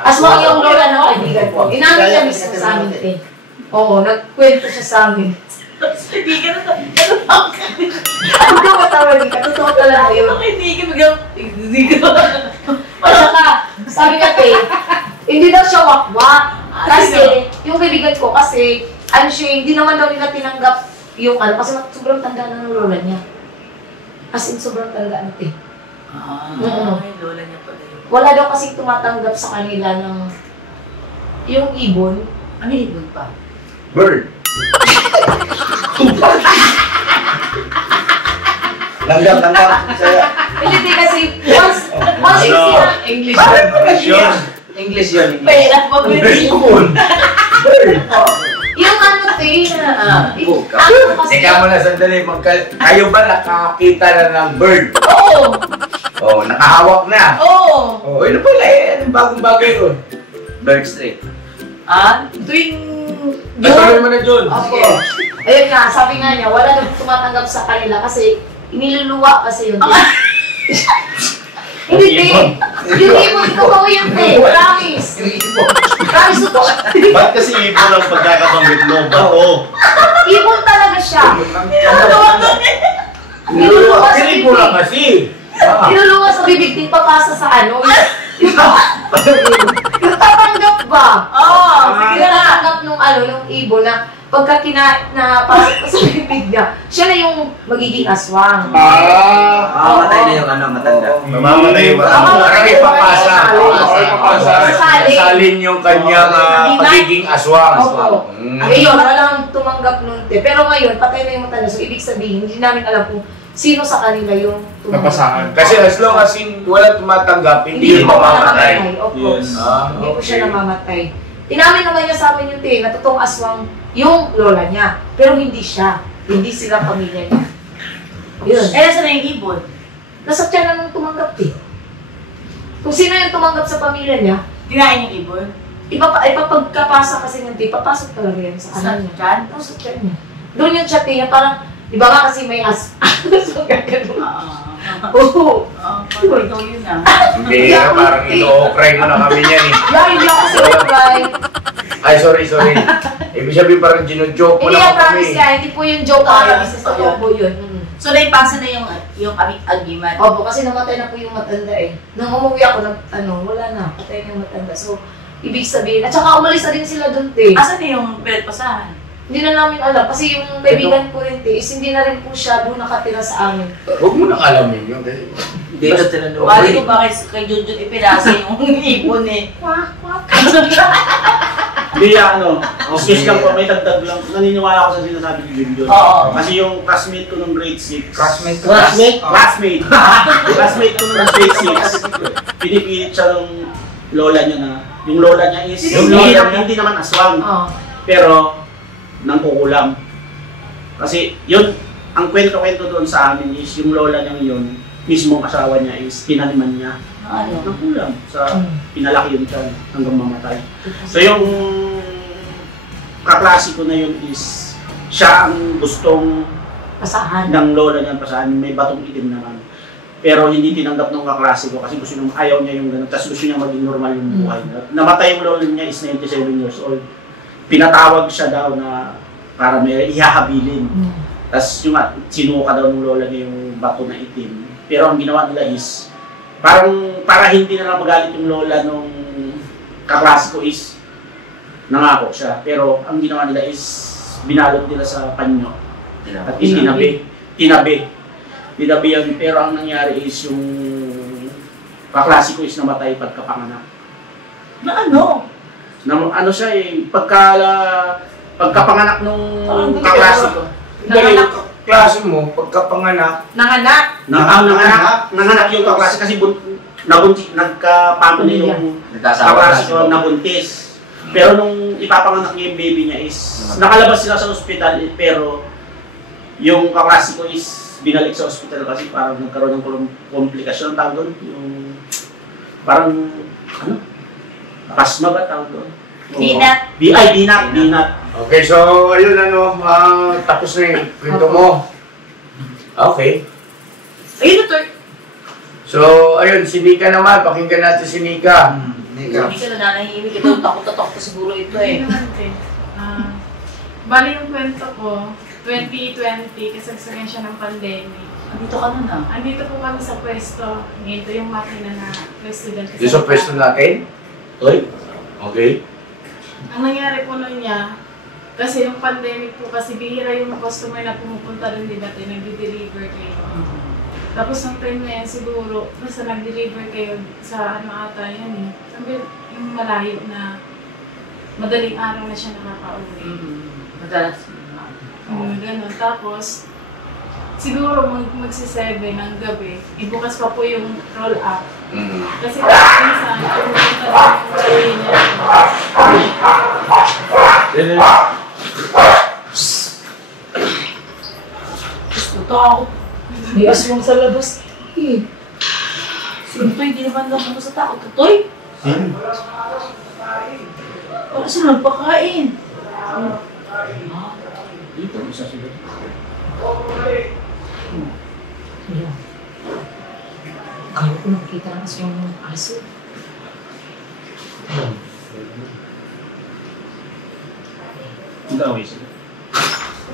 Aswang yung lola ng kaibigan ko. Inamin niya mismo sa amin, te. Oo, nagkwento siya sa amin. Kaibigan na ano ba? Ano ka matawagin ka? Totoo talaga yun. Kaibigan. At saka, sabi ka, te, hindi daw siya wakwak. Kasi, yung kaibigan ko, kasi, hindi naman daw nila tinanggap yung kasi sobrang tanda na ng lola niya. As in, sobrang tanda na, te. Lola niya pala yun. Wala daw kasi tumatanggap sa kanila ng yung ibon. Ano ibon pa? Bird. Langgam. Hindi kasi, once English. English yun. Pera, pag-ibon. yung te, Teka mo na sandali, kayo ba nakakita na ng bird? Oo. Nakahawak na? Oo. Ano pala anong bagong bagay yun? Bird street. Tuwing... Tuloy mo na dun. Opo. Ayun nga, sabi nga niya, wala nang tumatanggap sa kanila kasi iniluluwa kasi yun. Hindi, te. Yung ibon, totoo yan, te. Promise. Promise, totoo. Ba't kasi ibon ang pagkakabanggit mo? Bato. Ibon talaga siya. Niluluwa kasi. Niluluwa sa bibig, di papasa sa yung tatanggap ba? Sige na. Tatanggap nung ibon na napasok ko sa bibig niya, siya na yung magiging aswang. Mamamatay na yung ano, matanda. Mamamatay yung Parang ipapasa. Sasalin yung kanyang pagiging aswang. Opo. Ngayon, walang tumanggap nun. Pero ngayon, patay na yung matanda. So, ibig sabihin, hindi namin alam kung sino sa kanila yung tumanggap. Kasi as long as walang tumatanggap, hindi yung mamamatay. Opo. Hindi po siya namamatay. Inamin naman niya sa amin yung na totoong aswang yung lola niya. Pero hindi siya. Hindi sila pamilya niya. Yun. Nasa na yung ibon? Nasa tiyan na nung tumanggap Kung sino yung tumanggap sa pamilya niya, Kinain yung ibon? ipapagkapasa kasi ng papasok talaga yan sa kanan niya. Diyan? Sa tiyan niya. Doon yung tiyan niya, parang, di ba nga kasi may so, gagano. Oo. Ikaw yun Hindi, parang ino-okray mo na kami niyan eh. Hindi ako si Okray. Ay, sorry. Ibig sabihin parang gino-joke mo Hindi lang yan promise kami. niya, hindi po yung joke business na po yun. So, naipasa na yung agiman? Opo, kasi namatay na po yung matanda eh. Nung umuwi ako, wala na, patay na yung matanda. So, ibig sabihin, at saka umalis na din sila doon, Asan na yung pinagpasahan? Hindi na namin alam, kasi yung kaibigan ko rin, is hindi na rin po siya doon nakatira sa amin. Huwag mo nang alamin yun. Hindi na tinanong. Wali ko bakit kay Junjun ipinasa yung ibon eh. Kwak, kwak. Hindi excuse lang po, may dagdag lang. Naniniwala ako sa sinasabi ni Junjun. Kasi yung classmate ko nung grade 6. Classmate ko nung grade 6. Pinipilit siya nung lola niya na, yung lola niya is, hindi naman aswang. Pero, nangkukulam. Kasi yun, ang kwento-kwento doon sa amin is yung lola niyang yun, mismong asawa niya is tinaniman niya. Nangkulam sa pinalaki yun siya hanggang mamatay. So yung kaklasiko na yun is siya ang gustong pasahan ng lola niya pasahan, may batong itim naman. Pero hindi tinanggap ng kaklasiko kasi gusto niyang ayaw niya yung ganun, tapos gusto niya maging normal yung buhay niya. Namatay yung lola niya is 97 years old. Pinatawag siya daw na para may ihahabilin. Tapos yung sinuka daw ng lola niya yung bato na itim. Pero ang ginawa nila is, parang para hindi na lang magalit yung lola nung kaklasiko is, nangako siya. Pero ang ginawa nila is, binalot nila sa panyo. At tinabi yan. Pero ang nangyari is yung kaklasiko is namatay pagkapanganak. Na ano? Ano siya eh, pagkapanganak nung kaklasiko. Dahil yung kaklase mo, pagkapanganak. Nanganak yung kaklase kasi nagkapano na yung kaklasiko nabuntis. Pero nung ipapanganak niya yung baby niya is, nakalabas sila sa ospital pero yung kaklasiko is binalik sa ospital kasi parang nagkaroon ng komplikasyon tawag doon. Yung parang, pasma ba tawag doon? Binat. Binat. Okay, so ayun tapos na yung kwento mo. Okay. Ayun na, Tor. So, ayun, si Nika naman, pakinggan natin si Nika. Hindi ka nananahimik. Ito, takot-takot ko siguro ito eh. Bali yung kwento ko, 2020, kasagsagan siya ng pandemic. Andito ka nun Andito po kami sa pwesto. Ito yung makina na pwesto dyan. Dito sa pwesto natin? Okay. Ang nangyari po nun niya, kasi yung pandemic po, kasi bihira yung customer na pumupunta rin di dati, nag-deliver kayo. Tapos ng time na yan siguro, basta nag-deliver kayo sa ata yan eh. Sabi yung malayo na madaling araw na siya nakaka-uwi. Madalas. Ganun. Tapos, siguro magsi-7 ng gabi, ibukas pa po yung roll-up. Kasi minsan, pumunta rin yung niya. Ito ako. May aswang sa labas. Sino to? Hindi naman lang ako sa takot. Totoy? Wala siya nagpakain. Dito, isa sila. Kala ko nakikita ng aswang ng aso. Nag-away sila.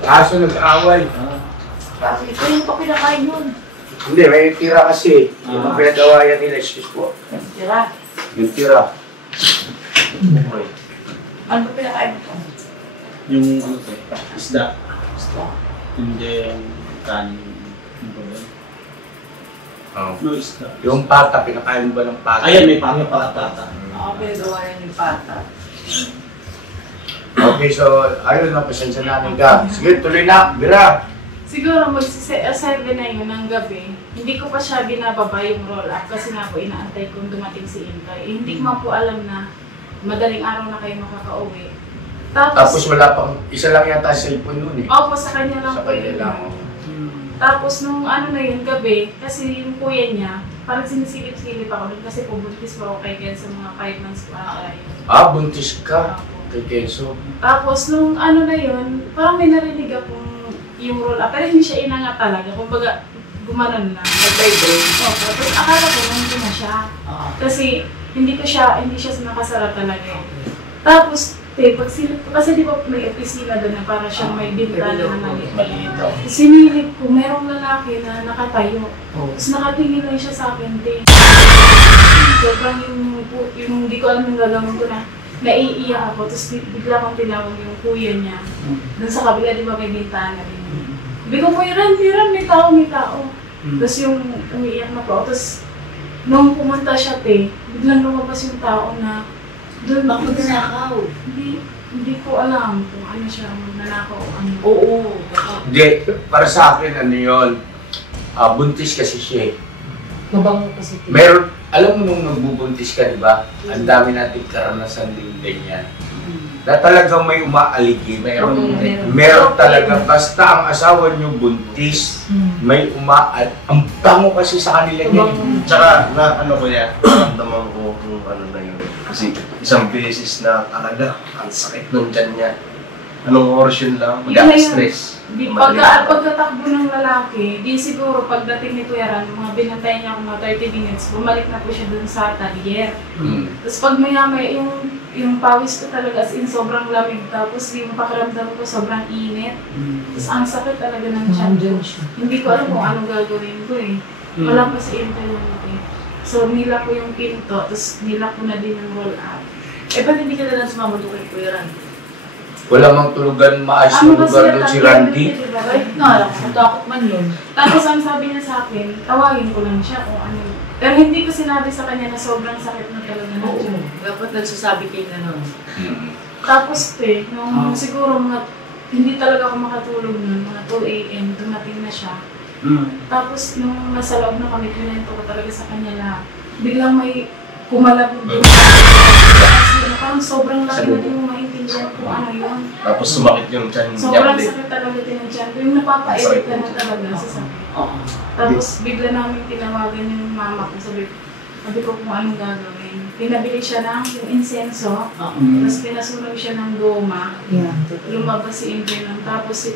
Aso nag-away. Bakit? Ito yung papinakain nun. Hindi, may tira kasi. Yung pinag-awayan nila, excuse po. Tira. Yung tira. Ano pa pinakain ito? Yung ano to, isda. And then, kanin. Ano ba yun? Oh. No, isda. Yung pata, pinakain mo ba ng pata? Ayan, may pata. Ako pinagawa yan yung pata. Okay, so ayun na, pasensya namin ka. Sige, tuloy na, Bira. Siguro mag-7 na yun ng gabi. Hindi ko pa siya binababa yung roll-up kasi nga po inaantay kung dumating si Intay. Hindi ko man po alam na madaling araw na kayo makakauwi. Tapos wala pang, isa lang yata cellphone nun eh. Opo, sa kanya lang Sa po kanya yun. lang. Tapos nung ano na yun, gabi, kasi yung kuya niya, parang sinisilip-silip ako dun kasi pubuntis po ako kay Ken sa mga 5 months po ata yun. Buntis ka kay Kenzo. Tapos nung ano na yun, parang may narinig akong yung roll up, pero hindi siya inangat talaga. Kumbaga, gumanon lang. Nag-vibrate. Opo, tapos akala ko nandun na siya. Kasi hindi siya nakasara talaga. Tapos, pagsilip ko, kasi di ba may opisina doon na para siyang may bintana na maliit. Sinilip ko, merong lalaki na nakatayo. Tapos nakatingin lang siya sa akin, sobrang yung hindi ko alam yung gagawin ko na naiiyak ako. Tapos bigla kong tinawag yung kuya niya. Doon sa kabila, di ba may bintana din. Sabi ko po, Iran, may tao. Tapos yung umiiyak na po. Tapos nung pumunta siya, biglang lumabas yung tao na doon Magnanakaw. Hindi ko alam kung ano siya, magnanakaw o ano. Oo. Hindi, para sa akin, ano yun, buntis kasi siya eh. Mabango kasi. Meron, alam mo nung nagbubuntis ka, di ba? Ang dami natin karanasan din ganyan. Na talagang may umaaligi, meron talaga, basta ang asawa niyo buntis, may ang bango kasi sa kanila niya. Tsaka na ano ko yan, naman ko kung ano na yun. Kasi isang beses na talaga, ang sakit ng tiyan niya. Anong oras yun lang? Mag-stress. Pagkatakbo ng lalaki, di siguro pagdating ni Tuyaran, mga binantay niya mga 30 minutes, bumalik na po siya dun sa atelier. Tapos pag maya-maya, yung pawis ko talaga as in sobrang lamig, tapos yung pakiramdam ko sobrang init. Tapos ang sakit talaga ng tiyan ko. Hindi ko alam kung anong gagawin ko eh. Wala pa sa internet eh. So nila ko yung pinto, tapos nila ko na din yung roll up. Ba't hindi ka na lang sumama doon kay Kuya Ran? Wala mang tulugan, maayos na lugar doon si Randy. Natakot man yun. Tapos ang sabi niya sa akin, tawagin ko lang siya kung ano. Pero hindi ko sinabi sa kanya na sobrang sakit na talaga na siya. Dapat nagsasabi kayo na nun. Tapos nung siguro hindi talaga ako makatulog nun, mga 2 AM, dumating na siya. Tapos nung nasa loob na kami, kinento ko talaga sa kanya na biglang may kumalabog doon. Parang sobrang laki na din yung maintindihan kung ano yun. Tapos sumakit yung tiyan niya. Sobrang sakit talaga din ang tiyan ko. Yung napapaedit ka na talaga sa sakit. Tapos bigla namin tinawagan yung mama ko. Sabi ko kung anong gagawin. Pinabili siya ng yung insenso. Tapos pinasunog siya ng goma. Lumabas si Ingrid. Tapos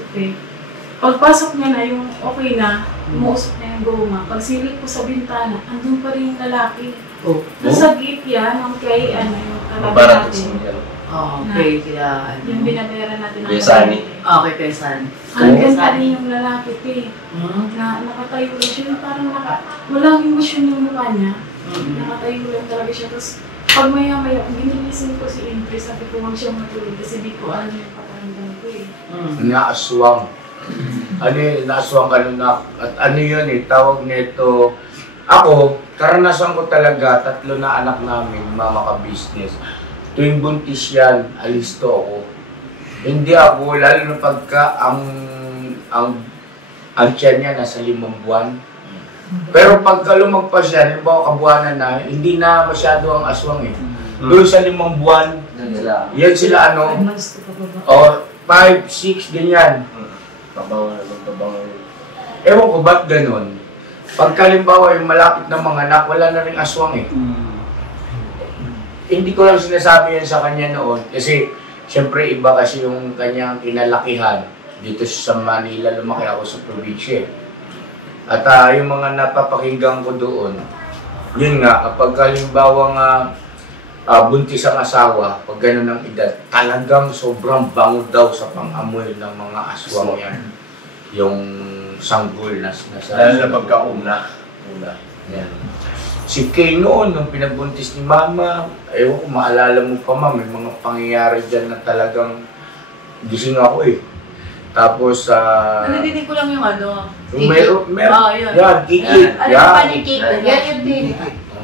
pagpasok niya na yung okay na, umuusok na yung goma. Pagsilip ko sa bintana, andun pa rin yung lalaki. Nasa gate yan, ng kay yung katabi natin. Okay, kaya yung binabayaran natin ng Kay Sunny. Okay, kay Sunny. Ang ganda rin yung lalaki, na nakatayo lang siya, parang walang emosyon yung mukha niya. Nakatayo lang talaga siya. Tapos pag maya-maya, ginigising ko si Ingrid, sabi ko huwag siyang matulog kasi di ko alam yung pakaramdam ko eh. Naaswang. Naaswang ka nun na, at ano yun tawag nito, ako, karanasan ko talaga, 3 na anak namin, mama ka-business. Tuwing buntis yan, alisto ako. Hindi ako, lalo na pagka ang tiyan niya nasa 5 buwan. Pero pagka lumagpas yan, halimbawa kabuwanan na, hindi na masyado ang aswang eh. Doon sa 5 buwan, yan sila 5, 6, ganyan. Ewan ko ba't ganun? Pagkalimbawa yung malapit ng mga anak, wala na rin aswang eh. Hindi ko lang sinasabi yan sa kanya noon kasi siyempre iba kasi yung kanyang kinalakihan. Dito sa Manila, lumaki ako sa probinsya. At yung mga napapakinggan ko doon, yun nga, kapag halimbawa nga buntis ang asawa, pag gano'n ang edad, talagang sobrang bango daw sa pang-amoy ng mga aswang yan. Yung sanggol na nasa... Lalo na pagkauna. Yan. Si Kay noon, nung pinagbuntis ni Mama, ewan ko, maalala mo pa may mga pangyayari dyan na talagang gising ako eh. Tapos, Narinig ko lang yung ano. meron, yun. yan, kiki. Ano yung pancake? Yan yung din.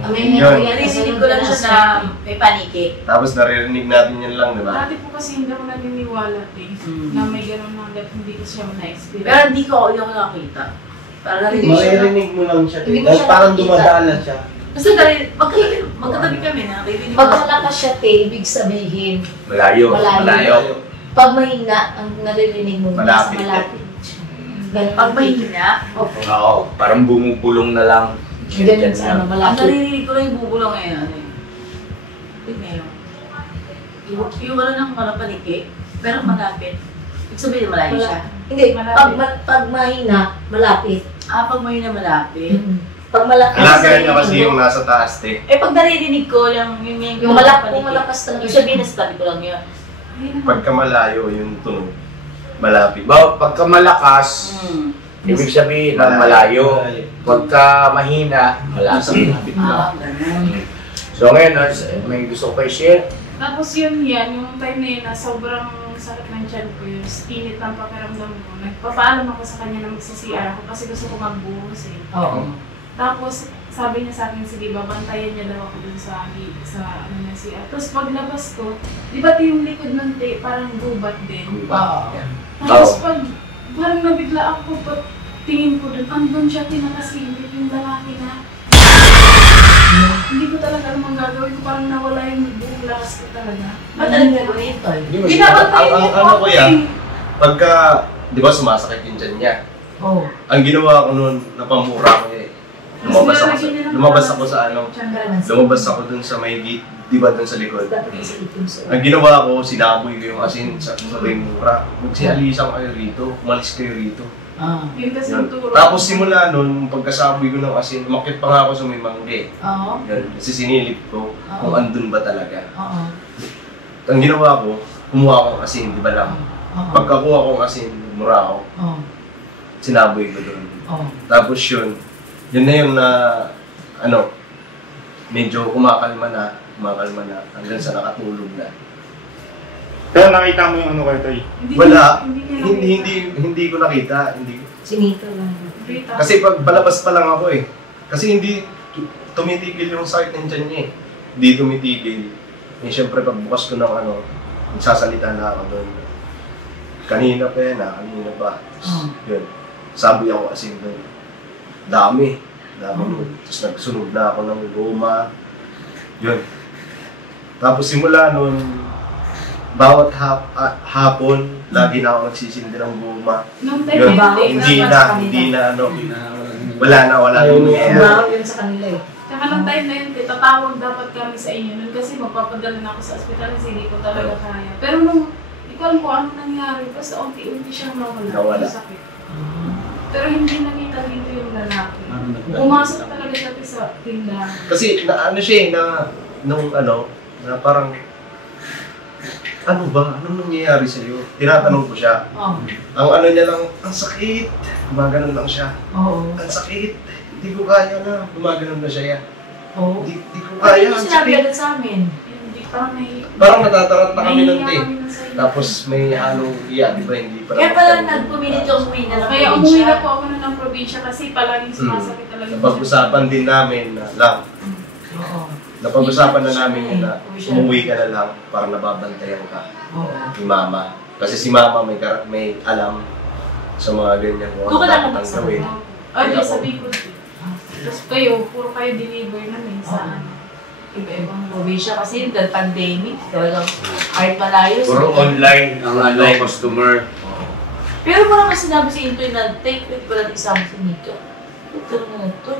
Narinig ko lang siya na may paniki. Tapos naririnig natin yan lang, di ba? Dati po kasi hindi ako naniniwala na may gano'n hanggat hindi ko siya na-experience. Pero hindi ko nakakita. Parang narinig siya. Maririnig mo lang siya. Hindi mo Dahil siya parang nakikita. dumadaan na siya. Basta magkatabi kami na. Pag malakas siya, ibig sabihin, Malayo. Malayo. Pag mahina, ang naririnig mo, mas Malapit. malapit. Ganun. Pag mahina, Oo, parang bumubulong na lang. Ganun sa ano, ang malapit. naririnig ko lang yung bubulong ngayon. Ngayon. Yung ano ng mga paniki, pero malapit. Ibig sabihin malayo siya. Hindi, pag mahina, malapit. Pag mahina malapit. Pag malakas, Alagaan niya kasi yung nasa taas, te. Pag naririnig ko yung malakas talaga. Ibig sabihin nasa tabi ko lang yun. Pagka malayo yung tunog, malapit. Pagka malakas, ibig sabihin na malayo. Pagka mahina, malapit. Ganun. So ngayon, may gusto ko kayo share? Tapos yun yung time na yun na sobrang sakit ng tiyan ko yun, init ng pakiramdam ko. Nagpapaalam ako sa kanya na magsi-CR ako kasi gusto ko magbuhos eh. Oo. Tapos sabi niya sa akin, sige, babantayan niya daw ako dun sa ano na CR. Tapos paglabas ko, di ba yung likod ng parang gubat din? Tapos parang nabigla ako, tingin ko dun, andun siya, tinakasilip yung lalaki na. Hindi ko talaga naman gagawin ko, parang nawala yung buong lakas ko talaga. Madaling gagawin ito eh. Binabantayan niya po Ano ako ko yan? eh. Pagka, di ba sumasakit yung tiyan niya? Oo. Ang ginawa ko noon, napamura ko eh. Lumabas ako sa ano, lumabas ako dun sa may gate, di ba dun sa likod? Ang ginawa ko, sinaboy ko yung asin sa mura. Magsialisan kayo rito, umalis kayo rito. Yun kasi Yun. yung turo. Tapos simula nun, pagkasaboy ko ng asin, umakit pa nga ako sa may mangge. Oo. Yun. Kasi sinilip ko kung andun ba talaga. Oo. Ang ginawa ko, kumuha akong asin, di ba lang? Pagkakuha akong asin, mura ako. Sinaboy ko doon. Tapos yun na yung na, ano, medyo kumakalma na, hanggang sa nakatulog na. Pero nakita mo yung ano kayo, Toy? Wala, Hindi hindi ko nakita, Sinito lang. Kasi pag palabas pa lang ako eh. Kasi hindi tumitigil yung sakit ng tiyan niya eh. Hindi tumitigil. Eh syempre pagbukas ko ng ano, sasalita na ako doon. Kanina pa. Yun. Sabi ako kasi doon. Dami mo. Tapos nagsunog na ako ng goma. Yun. Tapos simula nun, bawat hapon, lagi na ako nagsisindi ng goma. Yun, hindi na ano, wala na nangyayari. Bago yun sa kanila eh. Tsaka nung time na yun, tatawag dapat kami sa inyo nun kasi magpapadala na ako sa ospital kasi hindi ko talaga kaya. Pero nung, hindi ko alam kung ano nangyari, basta unti-unti siyang nawala. Sakit. Pero hindi nakita dito yung lalaki. Pumasok talaga dati sa tindahan. Kasi na ano siya nung ano, na parang ano ba? Anong nangyayari sa iyo? Tinatanong ko siya. Ang ano niya lang, ang sakit. Gumaganon lang siya. Oo. Ang sakit. Hindi ko kaya na. Gumaganon na siya. Oo. Hindi ko kaya. Ano yung sinabi agad sa amin? Hindi parang parang natatarat na kami nun nahihiya eh. kami nun sa inyo. Tapos may halong iya, di ba? Hindi pa Kaya pala nagpumilit yung umuwi na ng Kaya umuwi na po ako nun ng probinsya kasi palaging sumasakit talaga. yung Napag-usapan din namin na lang. Oo. Napag-usapan na namin yun na umuwi ka na lang para nababantayan ka ni Mama. Kasi si Mama may alam sa mga ganyan kung ano dapat ang gawin. Ay, sabi ko. Tapos kayo, puro kayo deliver na sa ano. iba-ibang probinsya kasi dahil pandemic, talagang kahit malayo. Puro online ang customer. Pero parang kasi sinabi si Intoy na take it ko lang isama si Nika. Ito na ito.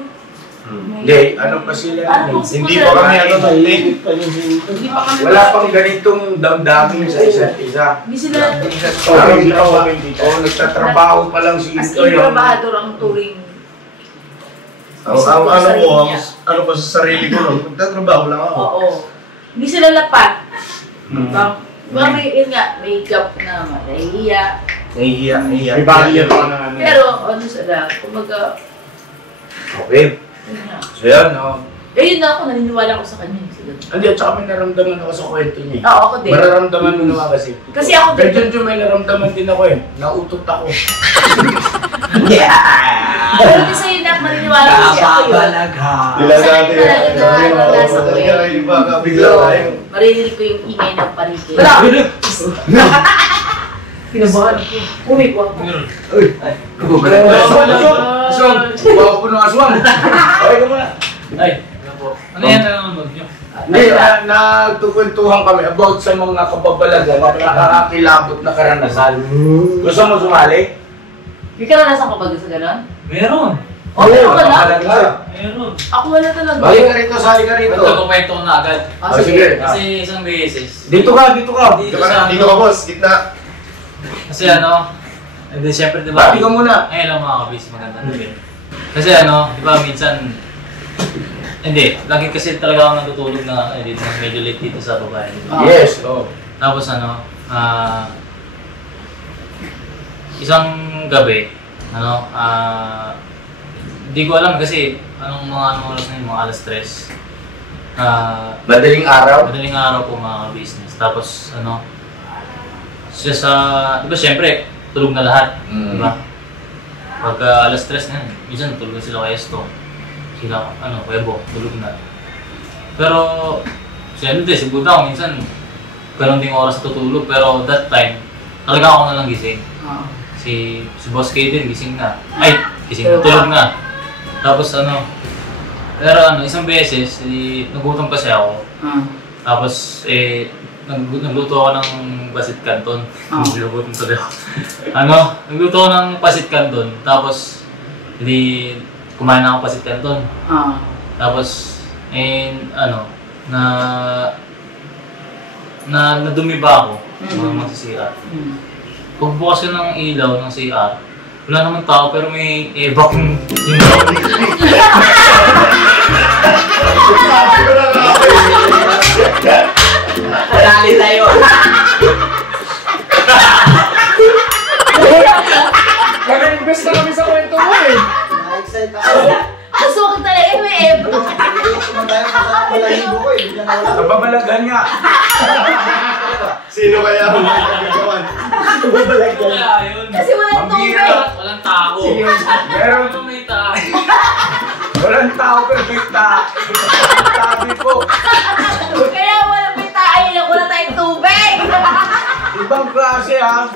Hindi, ano pa sila? Hindi pa kami ano Hindi pa kami Wala pang ganitong damdamin sa isa't isa. Hindi sila. Nagtatrabaho pa lang si As Intoy. in, trabahador ang turing. Ano ko sa sarili ko nun, magtatrabaho lang ako. Oo. Hindi sila lapat. Baka may gap na nahihiya. Nahihiya. May barrier pa na ano. Pero ano sila, kumbaga, Okay. So yan, Eh, yun na ako, naniniwala ako sa kanya. Hindi, at saka may naramdaman ako sa kwento niya. Oo, ako din. Mararamdaman mo naman kasi. Kasi ako din. Pero may naramdaman din ako eh. Nautot ako. Pero hindi sa'yo na, maniniwala ko kasi ako yun. Sila dati. Maririnig ko yung ingay ng parike. Wala! Pinabahan ako. Uy, ko ako. Aswang! Bawa po ng aswang! Okay ka muna. Ay, ano po? Ano yan nanonood nyo? Hindi, nagtukwentuhan kami about sa mga kababalagan at nakakakilabot na karanasan. Gusto mo sumali? May karanasan ka ba sa gano'n? Meron. Oh, meron ka na? Meron. Ako wala talaga. Balik ka rito, sali ka rito. Nagkakumento ko na agad. Sige. Kasi isang beses. Dito ka, dito ka. Dito ka boss, gitna. Kasi ano, hindi siyempre diba? Bati ka muna. Ay, alam mga kabis, maganda din. Kasi ano, di ba minsan, hindi, lagi kasi talaga ako natutulog na dito, medyo late dito sa babae. Diba? Yes, oh. Tapos ano, isang gabi, ano, hindi ko alam kasi anong oras na yun, mga alas 3. Madaling araw? Madaling araw po mga business. Tapos ano, siya sa, di ba siyempre, tulog na lahat, di ba? Pagka alas 3 na yun, minsan tulog na sila kay Esto. Sila, ano, Webo, tulog na. Pero, siyempre, si Buda, minsan, ganun ding oras tutulog. Pero that time, talaga ako na lang gising. Si Boss K din, gising na. Ay, gising na, tulog na. Tapos ano, pero ano, isang beses, nagutom kasi ako. Tapos, nagluto ako ng pasit canton. Nagutom tuloy ako. Ano, nagluto ako ng pasit canton. Tapos, kumain na ako pasit canton. Tapos, ano, nadumi ba ako? Magsisira. Pagbukas ko ng ilaw ng CR, wala naman tao pero may evac yung Dali tayo. Nag-invest na kami sa kwento mo eh. Na-excite ako. Gusto ko talaga may evac. Nababalagan nga. Sino kaya ang magagawan? Wala yun. Kasi walang tubig. Walang tao. Meron may tao. Walang tao pero may tabi po. Kaya walang may tayo lang, wala tayong tubig. Ibang klase ha.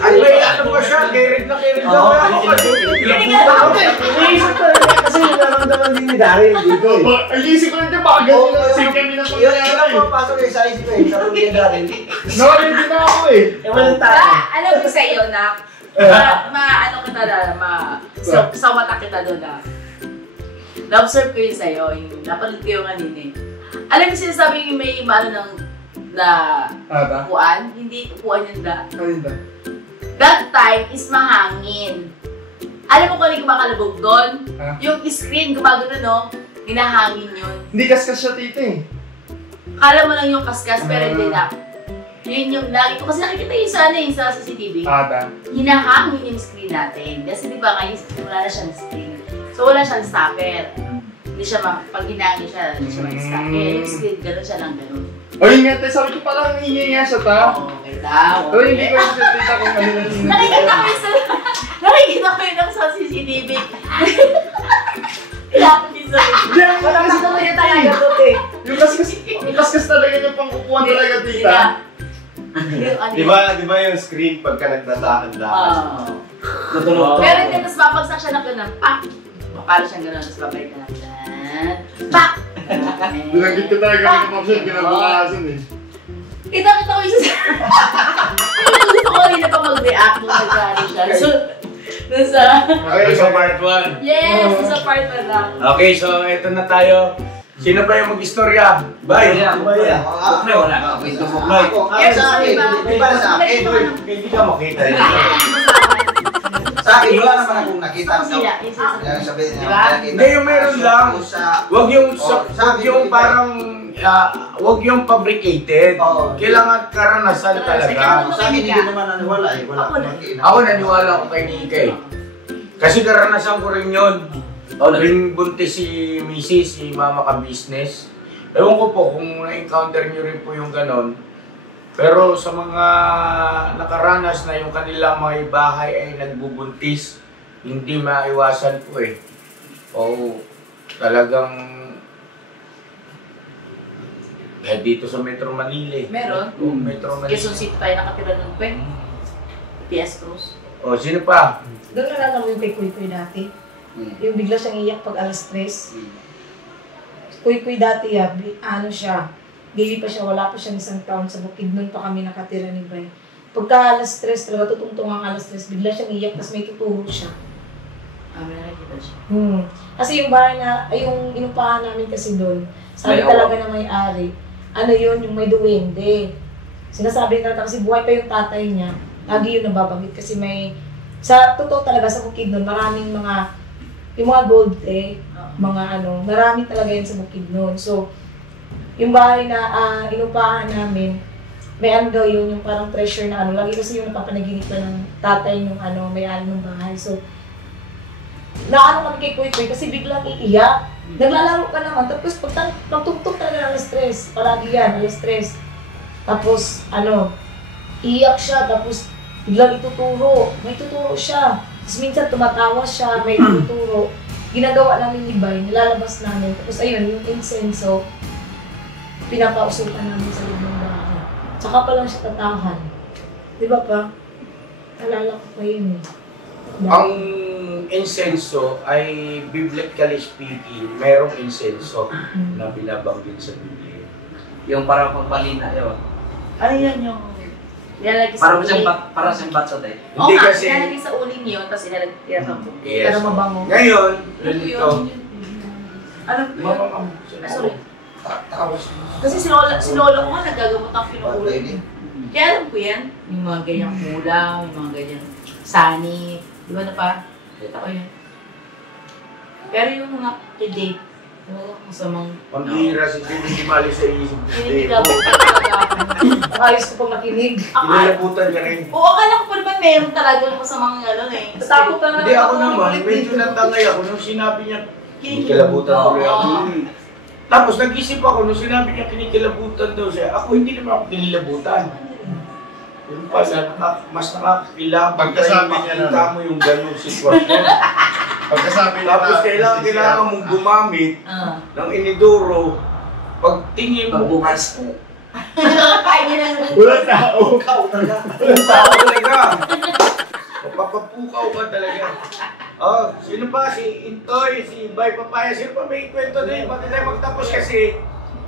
At may ano mo siya, kirig na kirig daw. Ako kasi. Iniisip ko rin kasi nararamdaman din ni Daryl dito eh. Ay, isip ko rin din, baka ganyan lang kasi kami ng Yun pangyayari. ang pumapasok yung sa isip ko eh. Sabi ni Daryl. Nawalan din ako eh. Walang tayo. Alam mo sa iyo na, ano kita na, sa mata kita doon na, na-observe ko yun sa'yo, yung napanood ko yung kanina eh. Alam mo sinasabi yung may maano ng upuan, hindi upuan yung that time is mahangin. Alam mo kung ano yung kumakalabog doon? Yung screen, gumagano no? Hinahangin yun. Hindi kaskas siya tita eh. Kala mo lang yung kaskas, pero hindi na. Yun yung lagi ko. Kasi nakikita yun sa, yung sa CCTV. Hinahangin yung screen natin. Kasi di ba ngayon, wala na siyang screen. So wala siyang stopper. Hindi siya, pag hinangin siya, hindi siya mag-stop. Kaya yung screen, gano'n siya lang gano'n. O yun nga, sabi ko parang hingi nga siya ta. Oo, okay daw. O hindi ko yung sa tita kung ano na hingi. Nakikita ko yun sa CCTV. Ilapit din sa Wala kasi talaga talaga doon eh. Yung kaskas talaga yung pang-upuan talaga tita. Di ba yung screen pagka nagdadaan-daan? Pero hindi, tapos babagsak siya na gano'n. Pak! Para siyang gano'n, tapos babalik na lang. Pak! Binagit ko talaga ng kapsyon, ginabukasan eh. Kita ko yung gusto ko rin na pa mag-react nung nag-react siya. So, nasa... Okay, so part 1. Yes, nasa part 1 lang. Okay, so eto na tayo. Sino ba yung mag-istorya? Bye! Buklay, wala ka. Ito buklay. Yes, Sa akin, sorry, para sa akin. Hindi ka makita yun. Sa akin, wala naman akong nakita. Sila, Yan, sabihin niya. Diba? Hindi, yung meron lang. Wag yung parang, wag yung fabricated. Kailangan karanasan talaga. Sa akin, hindi naman naniwala eh. Wala. Ako naniwala ako kay Nika eh. Kasi karanasan ko rin yun. Tuwing buntis si Mrs., si Mama Ka-Business. Ewan ko po kung na-encounter nyo rin po yung ganon. Pero sa mga nakaranas na yung kanilang mga bahay ay nagbubuntis, hindi maiwasan po eh. Oo, talagang dito sa Metro Manila eh. Meron? Oo, Metro Manila. Quezon City tayo nakatira nun pa eh. PS Cruz. O, sino pa? Doon nalala mo yung kay Kuy dati. Yung bigla siyang iyak pag alas 3. Kuy dati ano siya, baby pa siya, wala pa siyang 1 taon sa bukid. Noon pa kami nakatira ni Bay. Pagka alas 3 talaga, tutungtong ang alas 3, bigla siyang iyak, tapos may tuturo siya. May nakikita siya. Kasi yung bahay na, ay yung inupahan namin kasi doon, sabi talaga na may-ari, ano yun, yung may duwende. Sinasabi na kasi buhay pa yung tatay niya, lagi yun nababanggit kasi may, sa totoo talaga sa bukid noon, maraming mga, yung mga gold mga ano, marami talaga yan sa bukid noon. So, yung bahay na inupahan namin, may ano daw yun, yung parang treasure na ano, lagi kasi yung napapanaginip ka ng tatay ng ano, may-ari ng bahay. So, naano kami kay Kuy kasi biglang iiyak. Naglalaro ka naman, tapos pag nagtugtog talaga ng alas 3, palagi yan, alas 3. Tapos, ano, iiyak siya, tapos biglang ituturo, may tuturo siya. Tapos minsan tumatawa siya, may ituturo. Ginagawa namin ni Bay, nilalabas namin. Tapos ayun, yung insenso, pinapausukan namin sa loob ng bahay. Tsaka pa lang siya tatahan. Di ba pa? Nalala ko pa yun eh. Ang insenso ay, biblically speaking, merong insenso na binabanggit sa Biblia. Yung parang pagpalina yun. Ano yan yung nilalagay sa uling? Parang siyang batsot eh. Hindi kasi nilalagay sa uling yun, tapos nilalagay sa uling. yes. Para mabango. Ngayon, ganito. Ano po yun? Sorry. Tawas. Kasi si Lola ko nga nagagamot ng pinuuling. Kaya alam ko yan. Yung mga ganyang kulang, yung mga ganyang sani. Di ba na pa? Kita ko yun. Pero yung mga kidate, masamang... Pambihira si David Mali sa isip. Kinikilabutan talaga ako. Ayos ko pang nakinig. Kinilabutan niya rin. Oo, akala ko pa naman meron talaga masamang gano'n eh. Takot na Hindi ako naman, medyo natangay ako nung sinabi niya kinikilabutan tuloy ako. Tapos nag-isip ako nung sinabi niya kinikilabutan daw siya. Ako hindi naman ako kinilabutan. Yung pala, mas nakakilabot Pagkasabi niya na makita mo yung ganung sitwasyon. Pagkasabi niya Tapos kailangan mong gumamit ng inidoro. Pagtingin mo, Pagbukas. Kaya niya lang. wala tao. Ikaw talaga. Wala tao talaga. Mapapapukaw ka talaga. Oh, sino pa? Si Intoy, si Bay Papaya. Sino pa may kwento din? Pati tayo magtapos kasi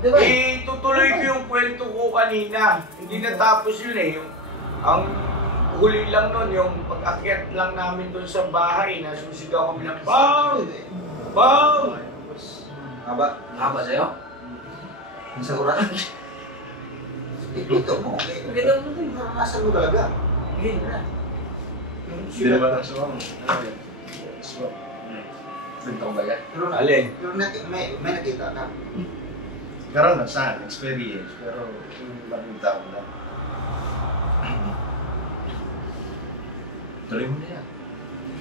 itutuloy ko yung kwento ko kanina. Hindi natapos yun eh. Ang huli lang nun, yung pag-akyat lang namin doon sa bahay, nasusigaw kami ng BANG! BANG! Haba sa'yo? Sa kurang. Ito mo. Ito mo. Naranasan mo talaga. Hindi na. Hindi naman ang suwang. Ano yun? Suwang. Bintang bagat. Alin? Pero may nakita ka. Karoon na saan? Experience. Pero yung maging na. Tuloy mo na yan.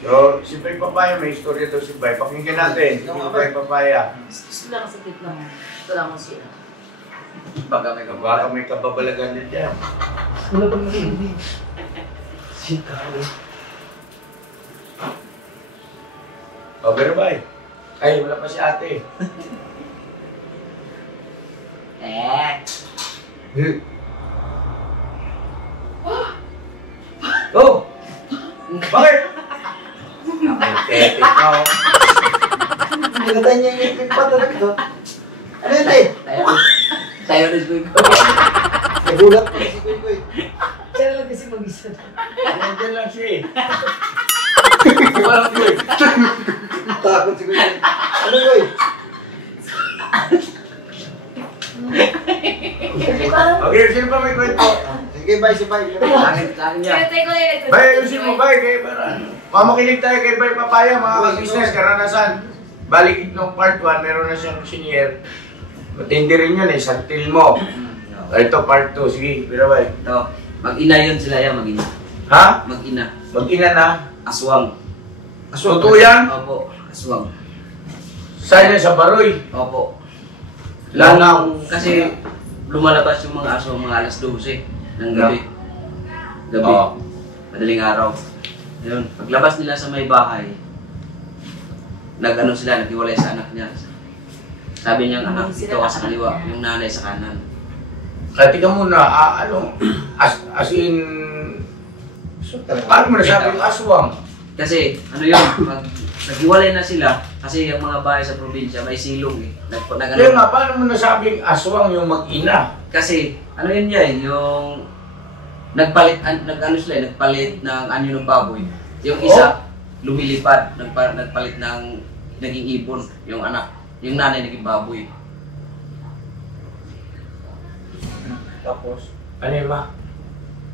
So, si Bay Papaya, may istorya daw si Bay. Pakinggan natin. Si Bay Papaya. Gusto lang sa lang. Ito lang kung sila. Baka may kababalagan din dyan. Wala pang nakinig. O, pero Bay. Ay, wala pa si ate. Oh! Bakit? Ikaw. Pinatay niya yung pipa talaga doon. Ano yun eh? Tayo na si Kuy. Nagulat pa si Kuy. Siya lang kasi mag-isa. Nandiyan lang siya eh. Walang Kuy. Takot si Kuy. Ano Kuy? Okay, sino pa may kwento? Sige, bye si Bay. Langit niya. Bay, ayusin mo, Bay. Kaya para mamakinig tayo kay Bay Papaya, mga ka-business, karanasan. Balik nung part 1, meron na siyang senior. Matindi rin yun eh, santil mo. Ito part 2, sige, pero Bay. Ito, mag-ina yun sila yan, mag-ina. Ha? Mag-ina. Mag-ina na? Aswang. Totoo yan? Opo, aswang. Saan sa Baroy? Opo. Langaw. Kasi lumalabas yung mga aso mga alas 12 ng gabi. Oo. Madaling araw. Yun, paglabas nila sa may bahay, nag-ano sila, naghiwalay sa anak niya. Sabi niya, anak, ito ka sa kaliwa, yung nanay sa kanan. Kaya tika muna, as in, paano mo nasabi yung aswang? Kasi, ano yun, pag naghiwalay na sila, kasi yung mga bahay sa probinsya, may silong eh. Kaya nga, paano mo nasabing aswang yung mag-ina? Kasi, ano yun yan, yung nagpalit ng anyo ng baboy. Yung isa, lumilipad, nagpalit ng naging ibon, yung anak, yung nanay naging baboy. Tapos, ano yun ma?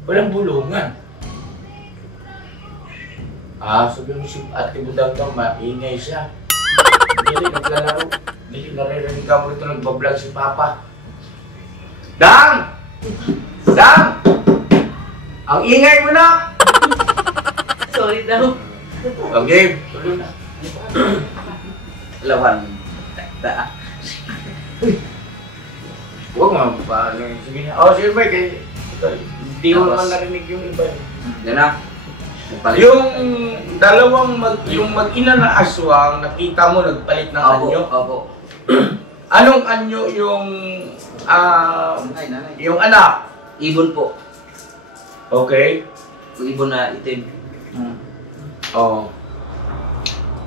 Walang bulungan. Sabi mo si Ate Budang daw, maingay siya. Hindi naglalaro. Hindi naririnig ka mo ito nagbablog si Papa. Dang! Dang! Ang ingay mo na! Sorry daw. Okay, tuloy na. Lawan. Huwag nga pa, sige na. Sige ba, hindi mo naman narinig yung iba. Yan na. Yung dalawang yung mag-ina na aswang, nakita mo nagpalit ng anyo? Opo. Anong anyo yung yung anak? Ibon po. Okay. Yung ibon na itim. Oo.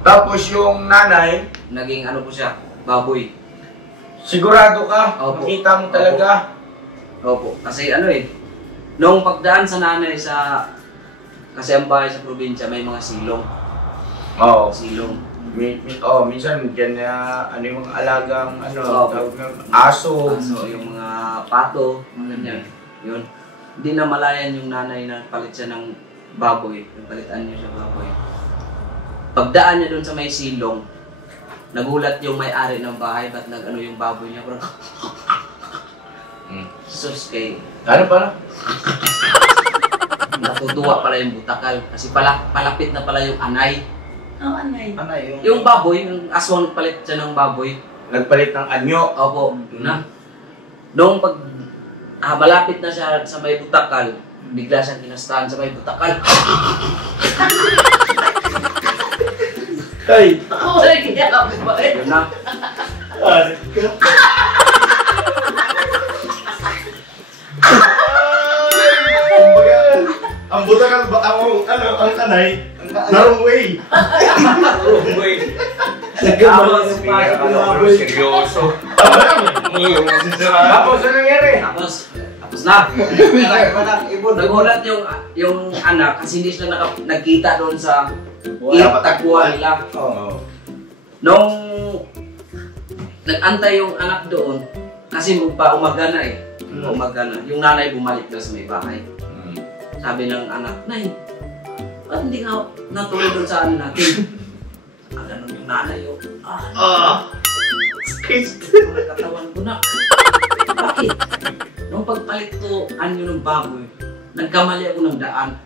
Tapos yung nanay? Naging ano po siya, baboy. Sigurado ka? Opo. Nakita mo talaga? Opo. Kasi ano eh, nung pagdaan sa nanay kasi ang bahay sa probinsya may mga silong. Oo. Silong. Minsan dyan na ano yung mga alagang tawag ng aso. Yung mga pato, ganyan. Yun. Hindi na malayan yung nanay na palit siya ng baboy. Palitan niya siya baboy. Pagdaan niya doon sa may silong, nagulat yung may-ari ng bahay, ba't nag-ano yung baboy niya? Sus kay... Ano pala? Natutuwa pala yung butakal kasi palapit na pala yung anay. Anay. Yung baboy, yung aswang nagpalit siya ng baboy. Nagpalit ng anyo? Opo, na. Noong pag malapit na siya sa may butakal, bigla siyang kinastahan sa may butakal. Ay! Wala kaya ako ba eh? Yun na. Ang butakal ba ang kanay? Narong way. Narong way. Seryoso. Tapos ano nangyari? Tapos na. Nagulat yung anak kasi hindi sila nagkita doon sa tagpuan nila. Nung nag-antay yung anak doon, kasi umaga na eh. Umaga na. Yung nanay bumalik na sa may bahay. Sabi ng anak, Nay, ba't hindi nga natuloy doon sa ano natin? Ganun yung nanay yun. Katawan ko na. Bakit? Nung pagpalit ko anyo ng baboy, nagkamali ako ng daan.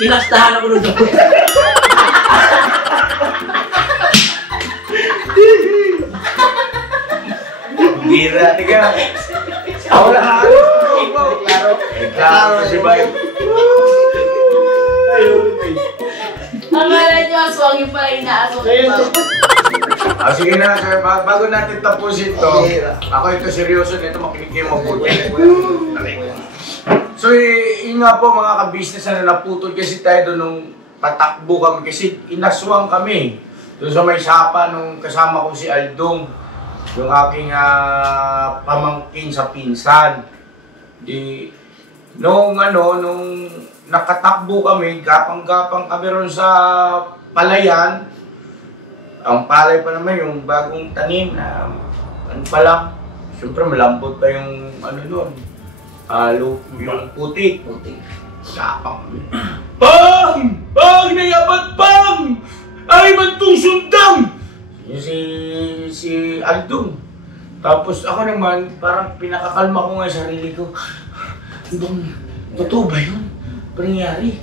Inastahan ako ng daan. Bira, tiga. Wala ka. Klaro si Bay. Ang kala nyo, aswang yung pala inaaswang yung baboy. Sige na, sir. Bago natin tapusin to, ako ito seryoso nito, makinig kayo mabuti. So, yun nga po mga ka-business na naputol kasi tayo doon nung patakbo kami kasi inaswang kami. Doon sa may sapa nung kasama ko si Aldong, yung aking pamangkin sa pinsan. Nung nakatakbo kami, gapang-gapang kami ron sa palayan. Ang palay pa naman yung bagong tanim na ano pa lang. Siyempre malambot pa yung ano doon. Yung putik. Gapang kami. Pang! Pang! Nayabat pang! Ay mantong sundang! Yung si Aldong. Tapos ako naman, parang pinakakalma ko nga yung sarili ko. Totoo ba yun? Pangyari.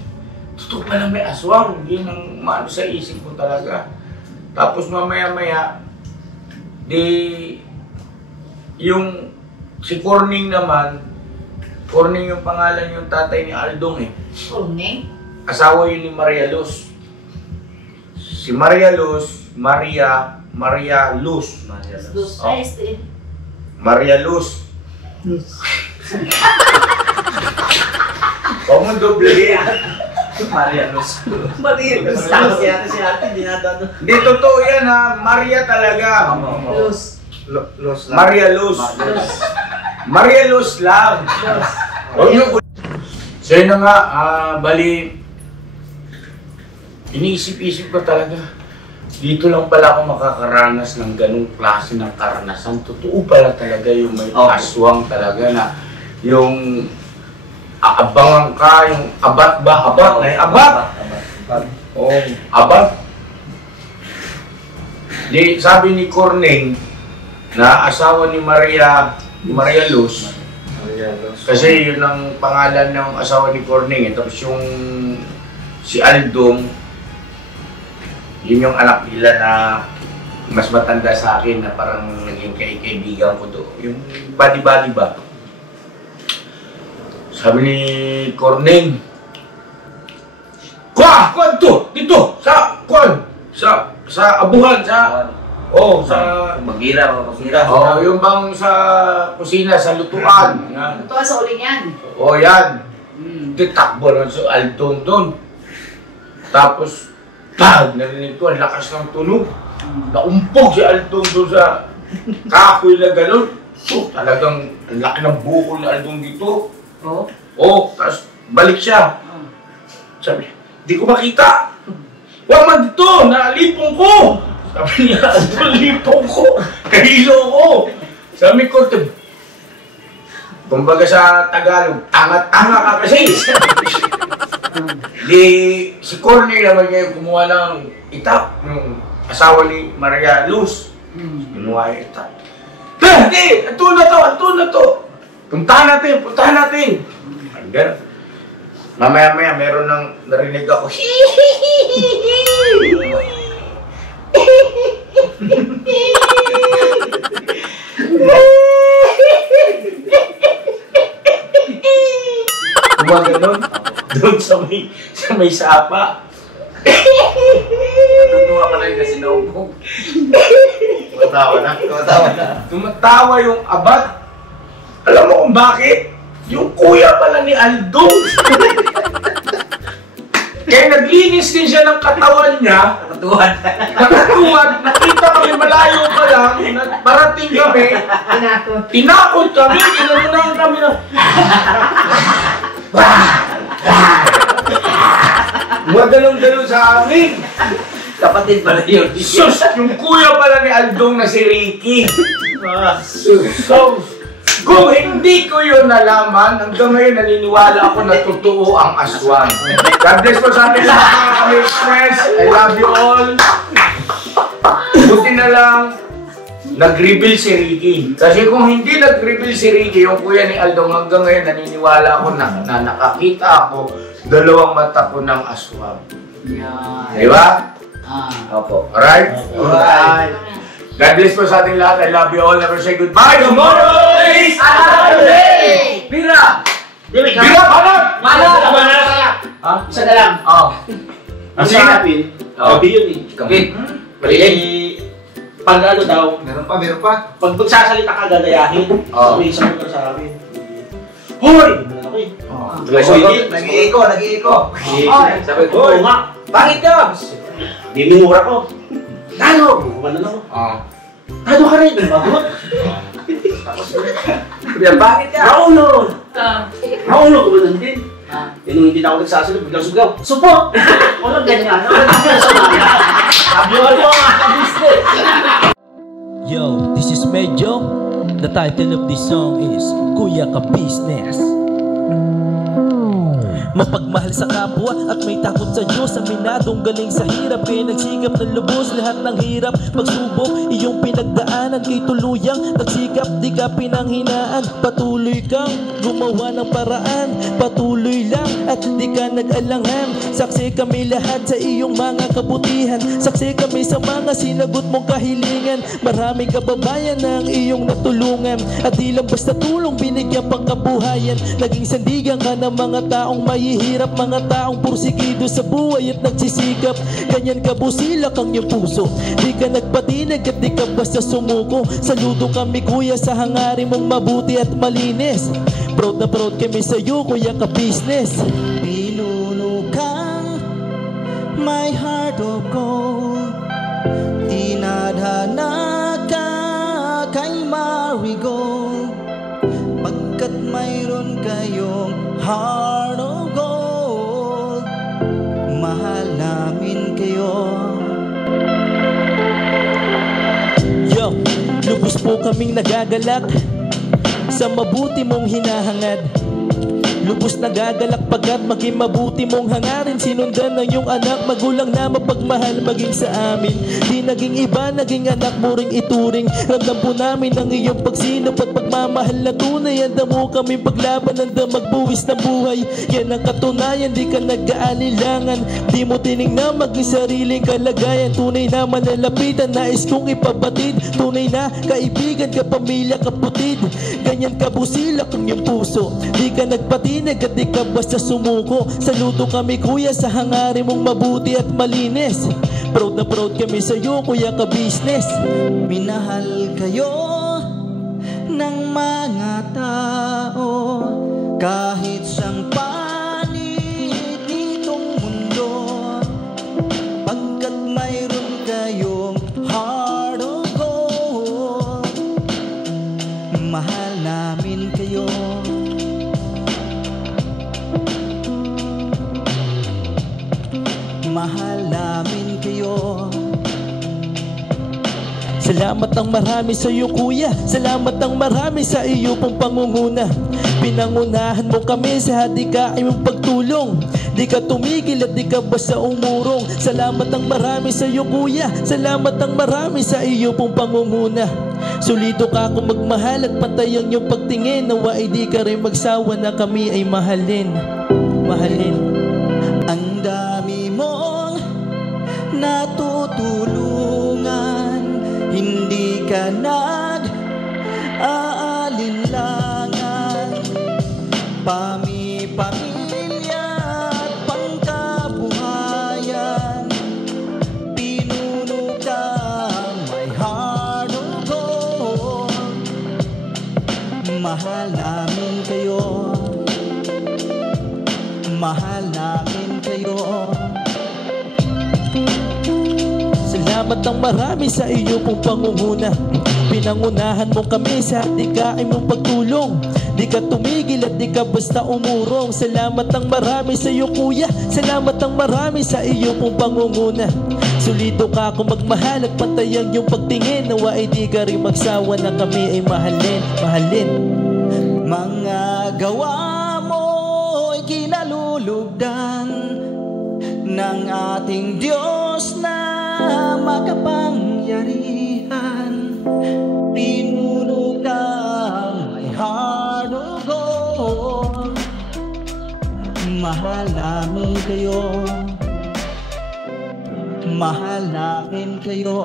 totoo pala may aswang. Yun ang maano sa isip ko talaga. Tapos mamaya-maya, yung si Corning naman, Corning yung pangalan yung tatay ni Aldong eh. Corning? Asawa yun ni Maria Luz. Si Maria Luz, Maria Luz. Luz. Oh. Maria Luz. Huwag mo doble yan. Maria Luz. Maria Luz. Tapos yata si ate, dinadado. Hindi, totoo yan ha. Maria talaga. Luz. Luz lang. Maria Luz. Maria Luz lang. So yun na nga, bali, iniisip-isip ko talaga, dito lang pala ako makakaranas ng ganung klase ng karanasan. Totoo pala talaga yung may aswang talaga na yung aabangan ka, yung abat ba? Abat na yung abat? Oo, abat. Di, sabi ni Corning na asawa ni Maria Luz. Kasi yun ang pangalan ng asawa ni Corning. Tapos yung si Aldong, yun yung anak nila na mas matanda sa akin na parang naging kaibigan ko doon. Yung bali-bali ba? Sabi ni Corning, Kuha to! Dito! Sa abuhan! Sa Magira. yung bang sa kusina, sa lutuan. Lutuan sa uling yan. Yan. Takbo naman sa Aldong doon. Tapos, narinig ko, ang lakas ng tunog. Naumpog si Aldong doon sa kahoy na gano'n. Talagang ang laki ng bukol ni Aldong dito. Tapos balik siya. Sabi, di ko makita. Huwag man dito, nalipong ko. Sabi niya, nalipong ko. Kahilo ko. Sabi ko, kumbaga sa Tagalog, tanga-tanga ka kasi. Di, si Corning naman niya yung kumuha ng itap, yung asawa ni Maria Luz. Kinuha yung itap. Hindi! Ito na to! Puntahan natin! Hanggang. Mamaya-maya, meron nang narinig ako. Gumaganon. Doon sa may sapa. Natutuwa ka na yung kasi naumpog. Tumatawa yung abat. Alam mo kung bakit? Yung kuya pala ni Aldong. Kaya naglinis din siya ng katawan niya. Nakatuwad. Nakita kami malayo pa lang. Parating kami. Tinakot kami. Ginanunan kami na. Magalong-galong sa amin. Kapatid pala yun. Sus! Yung kuya pala ni Aldong na si Ricky. So, kung hindi ko yun nalaman, hanggang ngayon naniniwala ako na totoo ang aswang. God bless po sa ating lahat mga kami-express. I love you all. Buti na lang, nag-reveal si Ricky. Kasi kung hindi nag-reveal si Ricky, yung kuya ni Aldong, hanggang ngayon naniniwala ako na nakakita ako dalawang mata ko ng aswang. Di ba? Opo. Alright? Alright. God bless po sa ating lahat. I love you all. Never say goodbye. Tomorrow is another day! Bira! Bira! Banat! Isa na lang. Ang sinapin, gabi yun eh. Gabi. Pag ano daw, Meron pa. pag magsasalita ka, gagayahin. Sabi isang lugar sa amin. Hoy! Nag-iiko. Sabi ko, oo nga. Bakit ka? Dinimura ko. Tano! Kumana na ako. Tano ka rin. Magot. Bakit ka? Maulo ko ba nun din? Yung hindi na ako nagsasalita, biglang sugaw. Support! Walang ganyan. Sabi ko mga business. Yo, this is Medyo. The title of this song is Kuya Ka Business. Mapagmahal sa kapwa at may takot sa Diyos. Aminadong galing sa hirap, kaya nagsikap ng lubos. Lahat ng hirap, pagsubok, iyong pinagdaanan. Kay tuluyang nagsikap, di ka pinanghinaan. Patuloy kang gumawa ng paraan. Patuloy lang at di ka nag-alangan. Saksi kami lahat sa iyong mga kabutihan. Saksi kami sa mga sinagot mong kahilingan. Maraming kababayan na ang iyong natulungan. At di lang basta tulong, binigyan pang kabuhayan. Naging sandigan ka ng mga taong mahihirap, mga taong pursigido sa buhay at nagsisikap. Ganyan ka busilak ang iyong puso. Di ka nagpatinag at di ka basta sumuko. Saludo kami kuya sa hangarin mong mabuti at malinis. Proud na proud kami sa iyo kuya ka business. Pinuno kang my heart of gold. Tinadhana ka kay marigold. Pagkat mayroon kayong heart of gold, mahal namin kayo. Yo, lubos po kaming nagagalak sa mabuti mong hinahangad. Lubos nagagalak pagkat maging mabuti mong hangarin. Sinundan ng iyong anak, magulang na mapagmahal maging sa amin. Di naging iba, naging anak mo ring ituring. Ramdam po namin ang iyong pagsinop at pagmamahal na tunay. Handa mo kaming paglaban, handa magbuwis ng buhay. Yan ang katunayan, di ka nag-aanilangan. Di mo tinignan maging sariling kalagayan. Tunay na manalapitan, nais kong ipabatid. Tunay na kaibigan, kapamilya, kaputid. Ganyan kabusilak ang iyong puso. Di ka nagpatinag at di ka basta sumuko. Saludo kami kuya sa hangarin mong mabuti at malinis. Proud na proud kami sa iyo kuya ka business. Minahal kayo ng mga tao kahit sang panig nitong mundo. Pagkat mayroon kayong heart of gold, mahal namin kayo. Mahal namin kayo. Salamat ang marami sa iyo kuya. Salamat ang marami sa iyo pong pangunguna. Pinangunahan mo kami sa hadikain mong pagtulong. Di ka tumigil at di ka basta umurong. Salamat ang marami sa iyo kuya. Salamat ang marami sa iyo pong pangunguna. Solido ka kung magmahal at patay ang iyong pagtingin. Nawa ay di ka rin magsawa na kami ay mahalin. Mahalin. Ang dami mong natutulungan, hindi ka nag-aalinlangan. Pamilya at pangkabuhayan, pinuno kang may heart of gold. Mahal namin kayo. Mahal namin kayo. Salamat ang marami sa iyo pong pangunguna. Pinangunahan mo kami sa hadikain mong pagtulong. Di ka tumigil at di ka basta umurong. Salamat ang marami sa iyo kuya. Salamat ang marami sa iyo pong pangunguna. Solido ka kung magmahal at pantay ang iyong pagtingin. Nawa ay di ka rin magsawa na kami ay mahalin. Mahalin. Mga gawa kinalulugdan ng ating Diyos na makapangyarihan. Pinuno kang may heart of gold. Mahal namin kayo. Mahal namin kayo.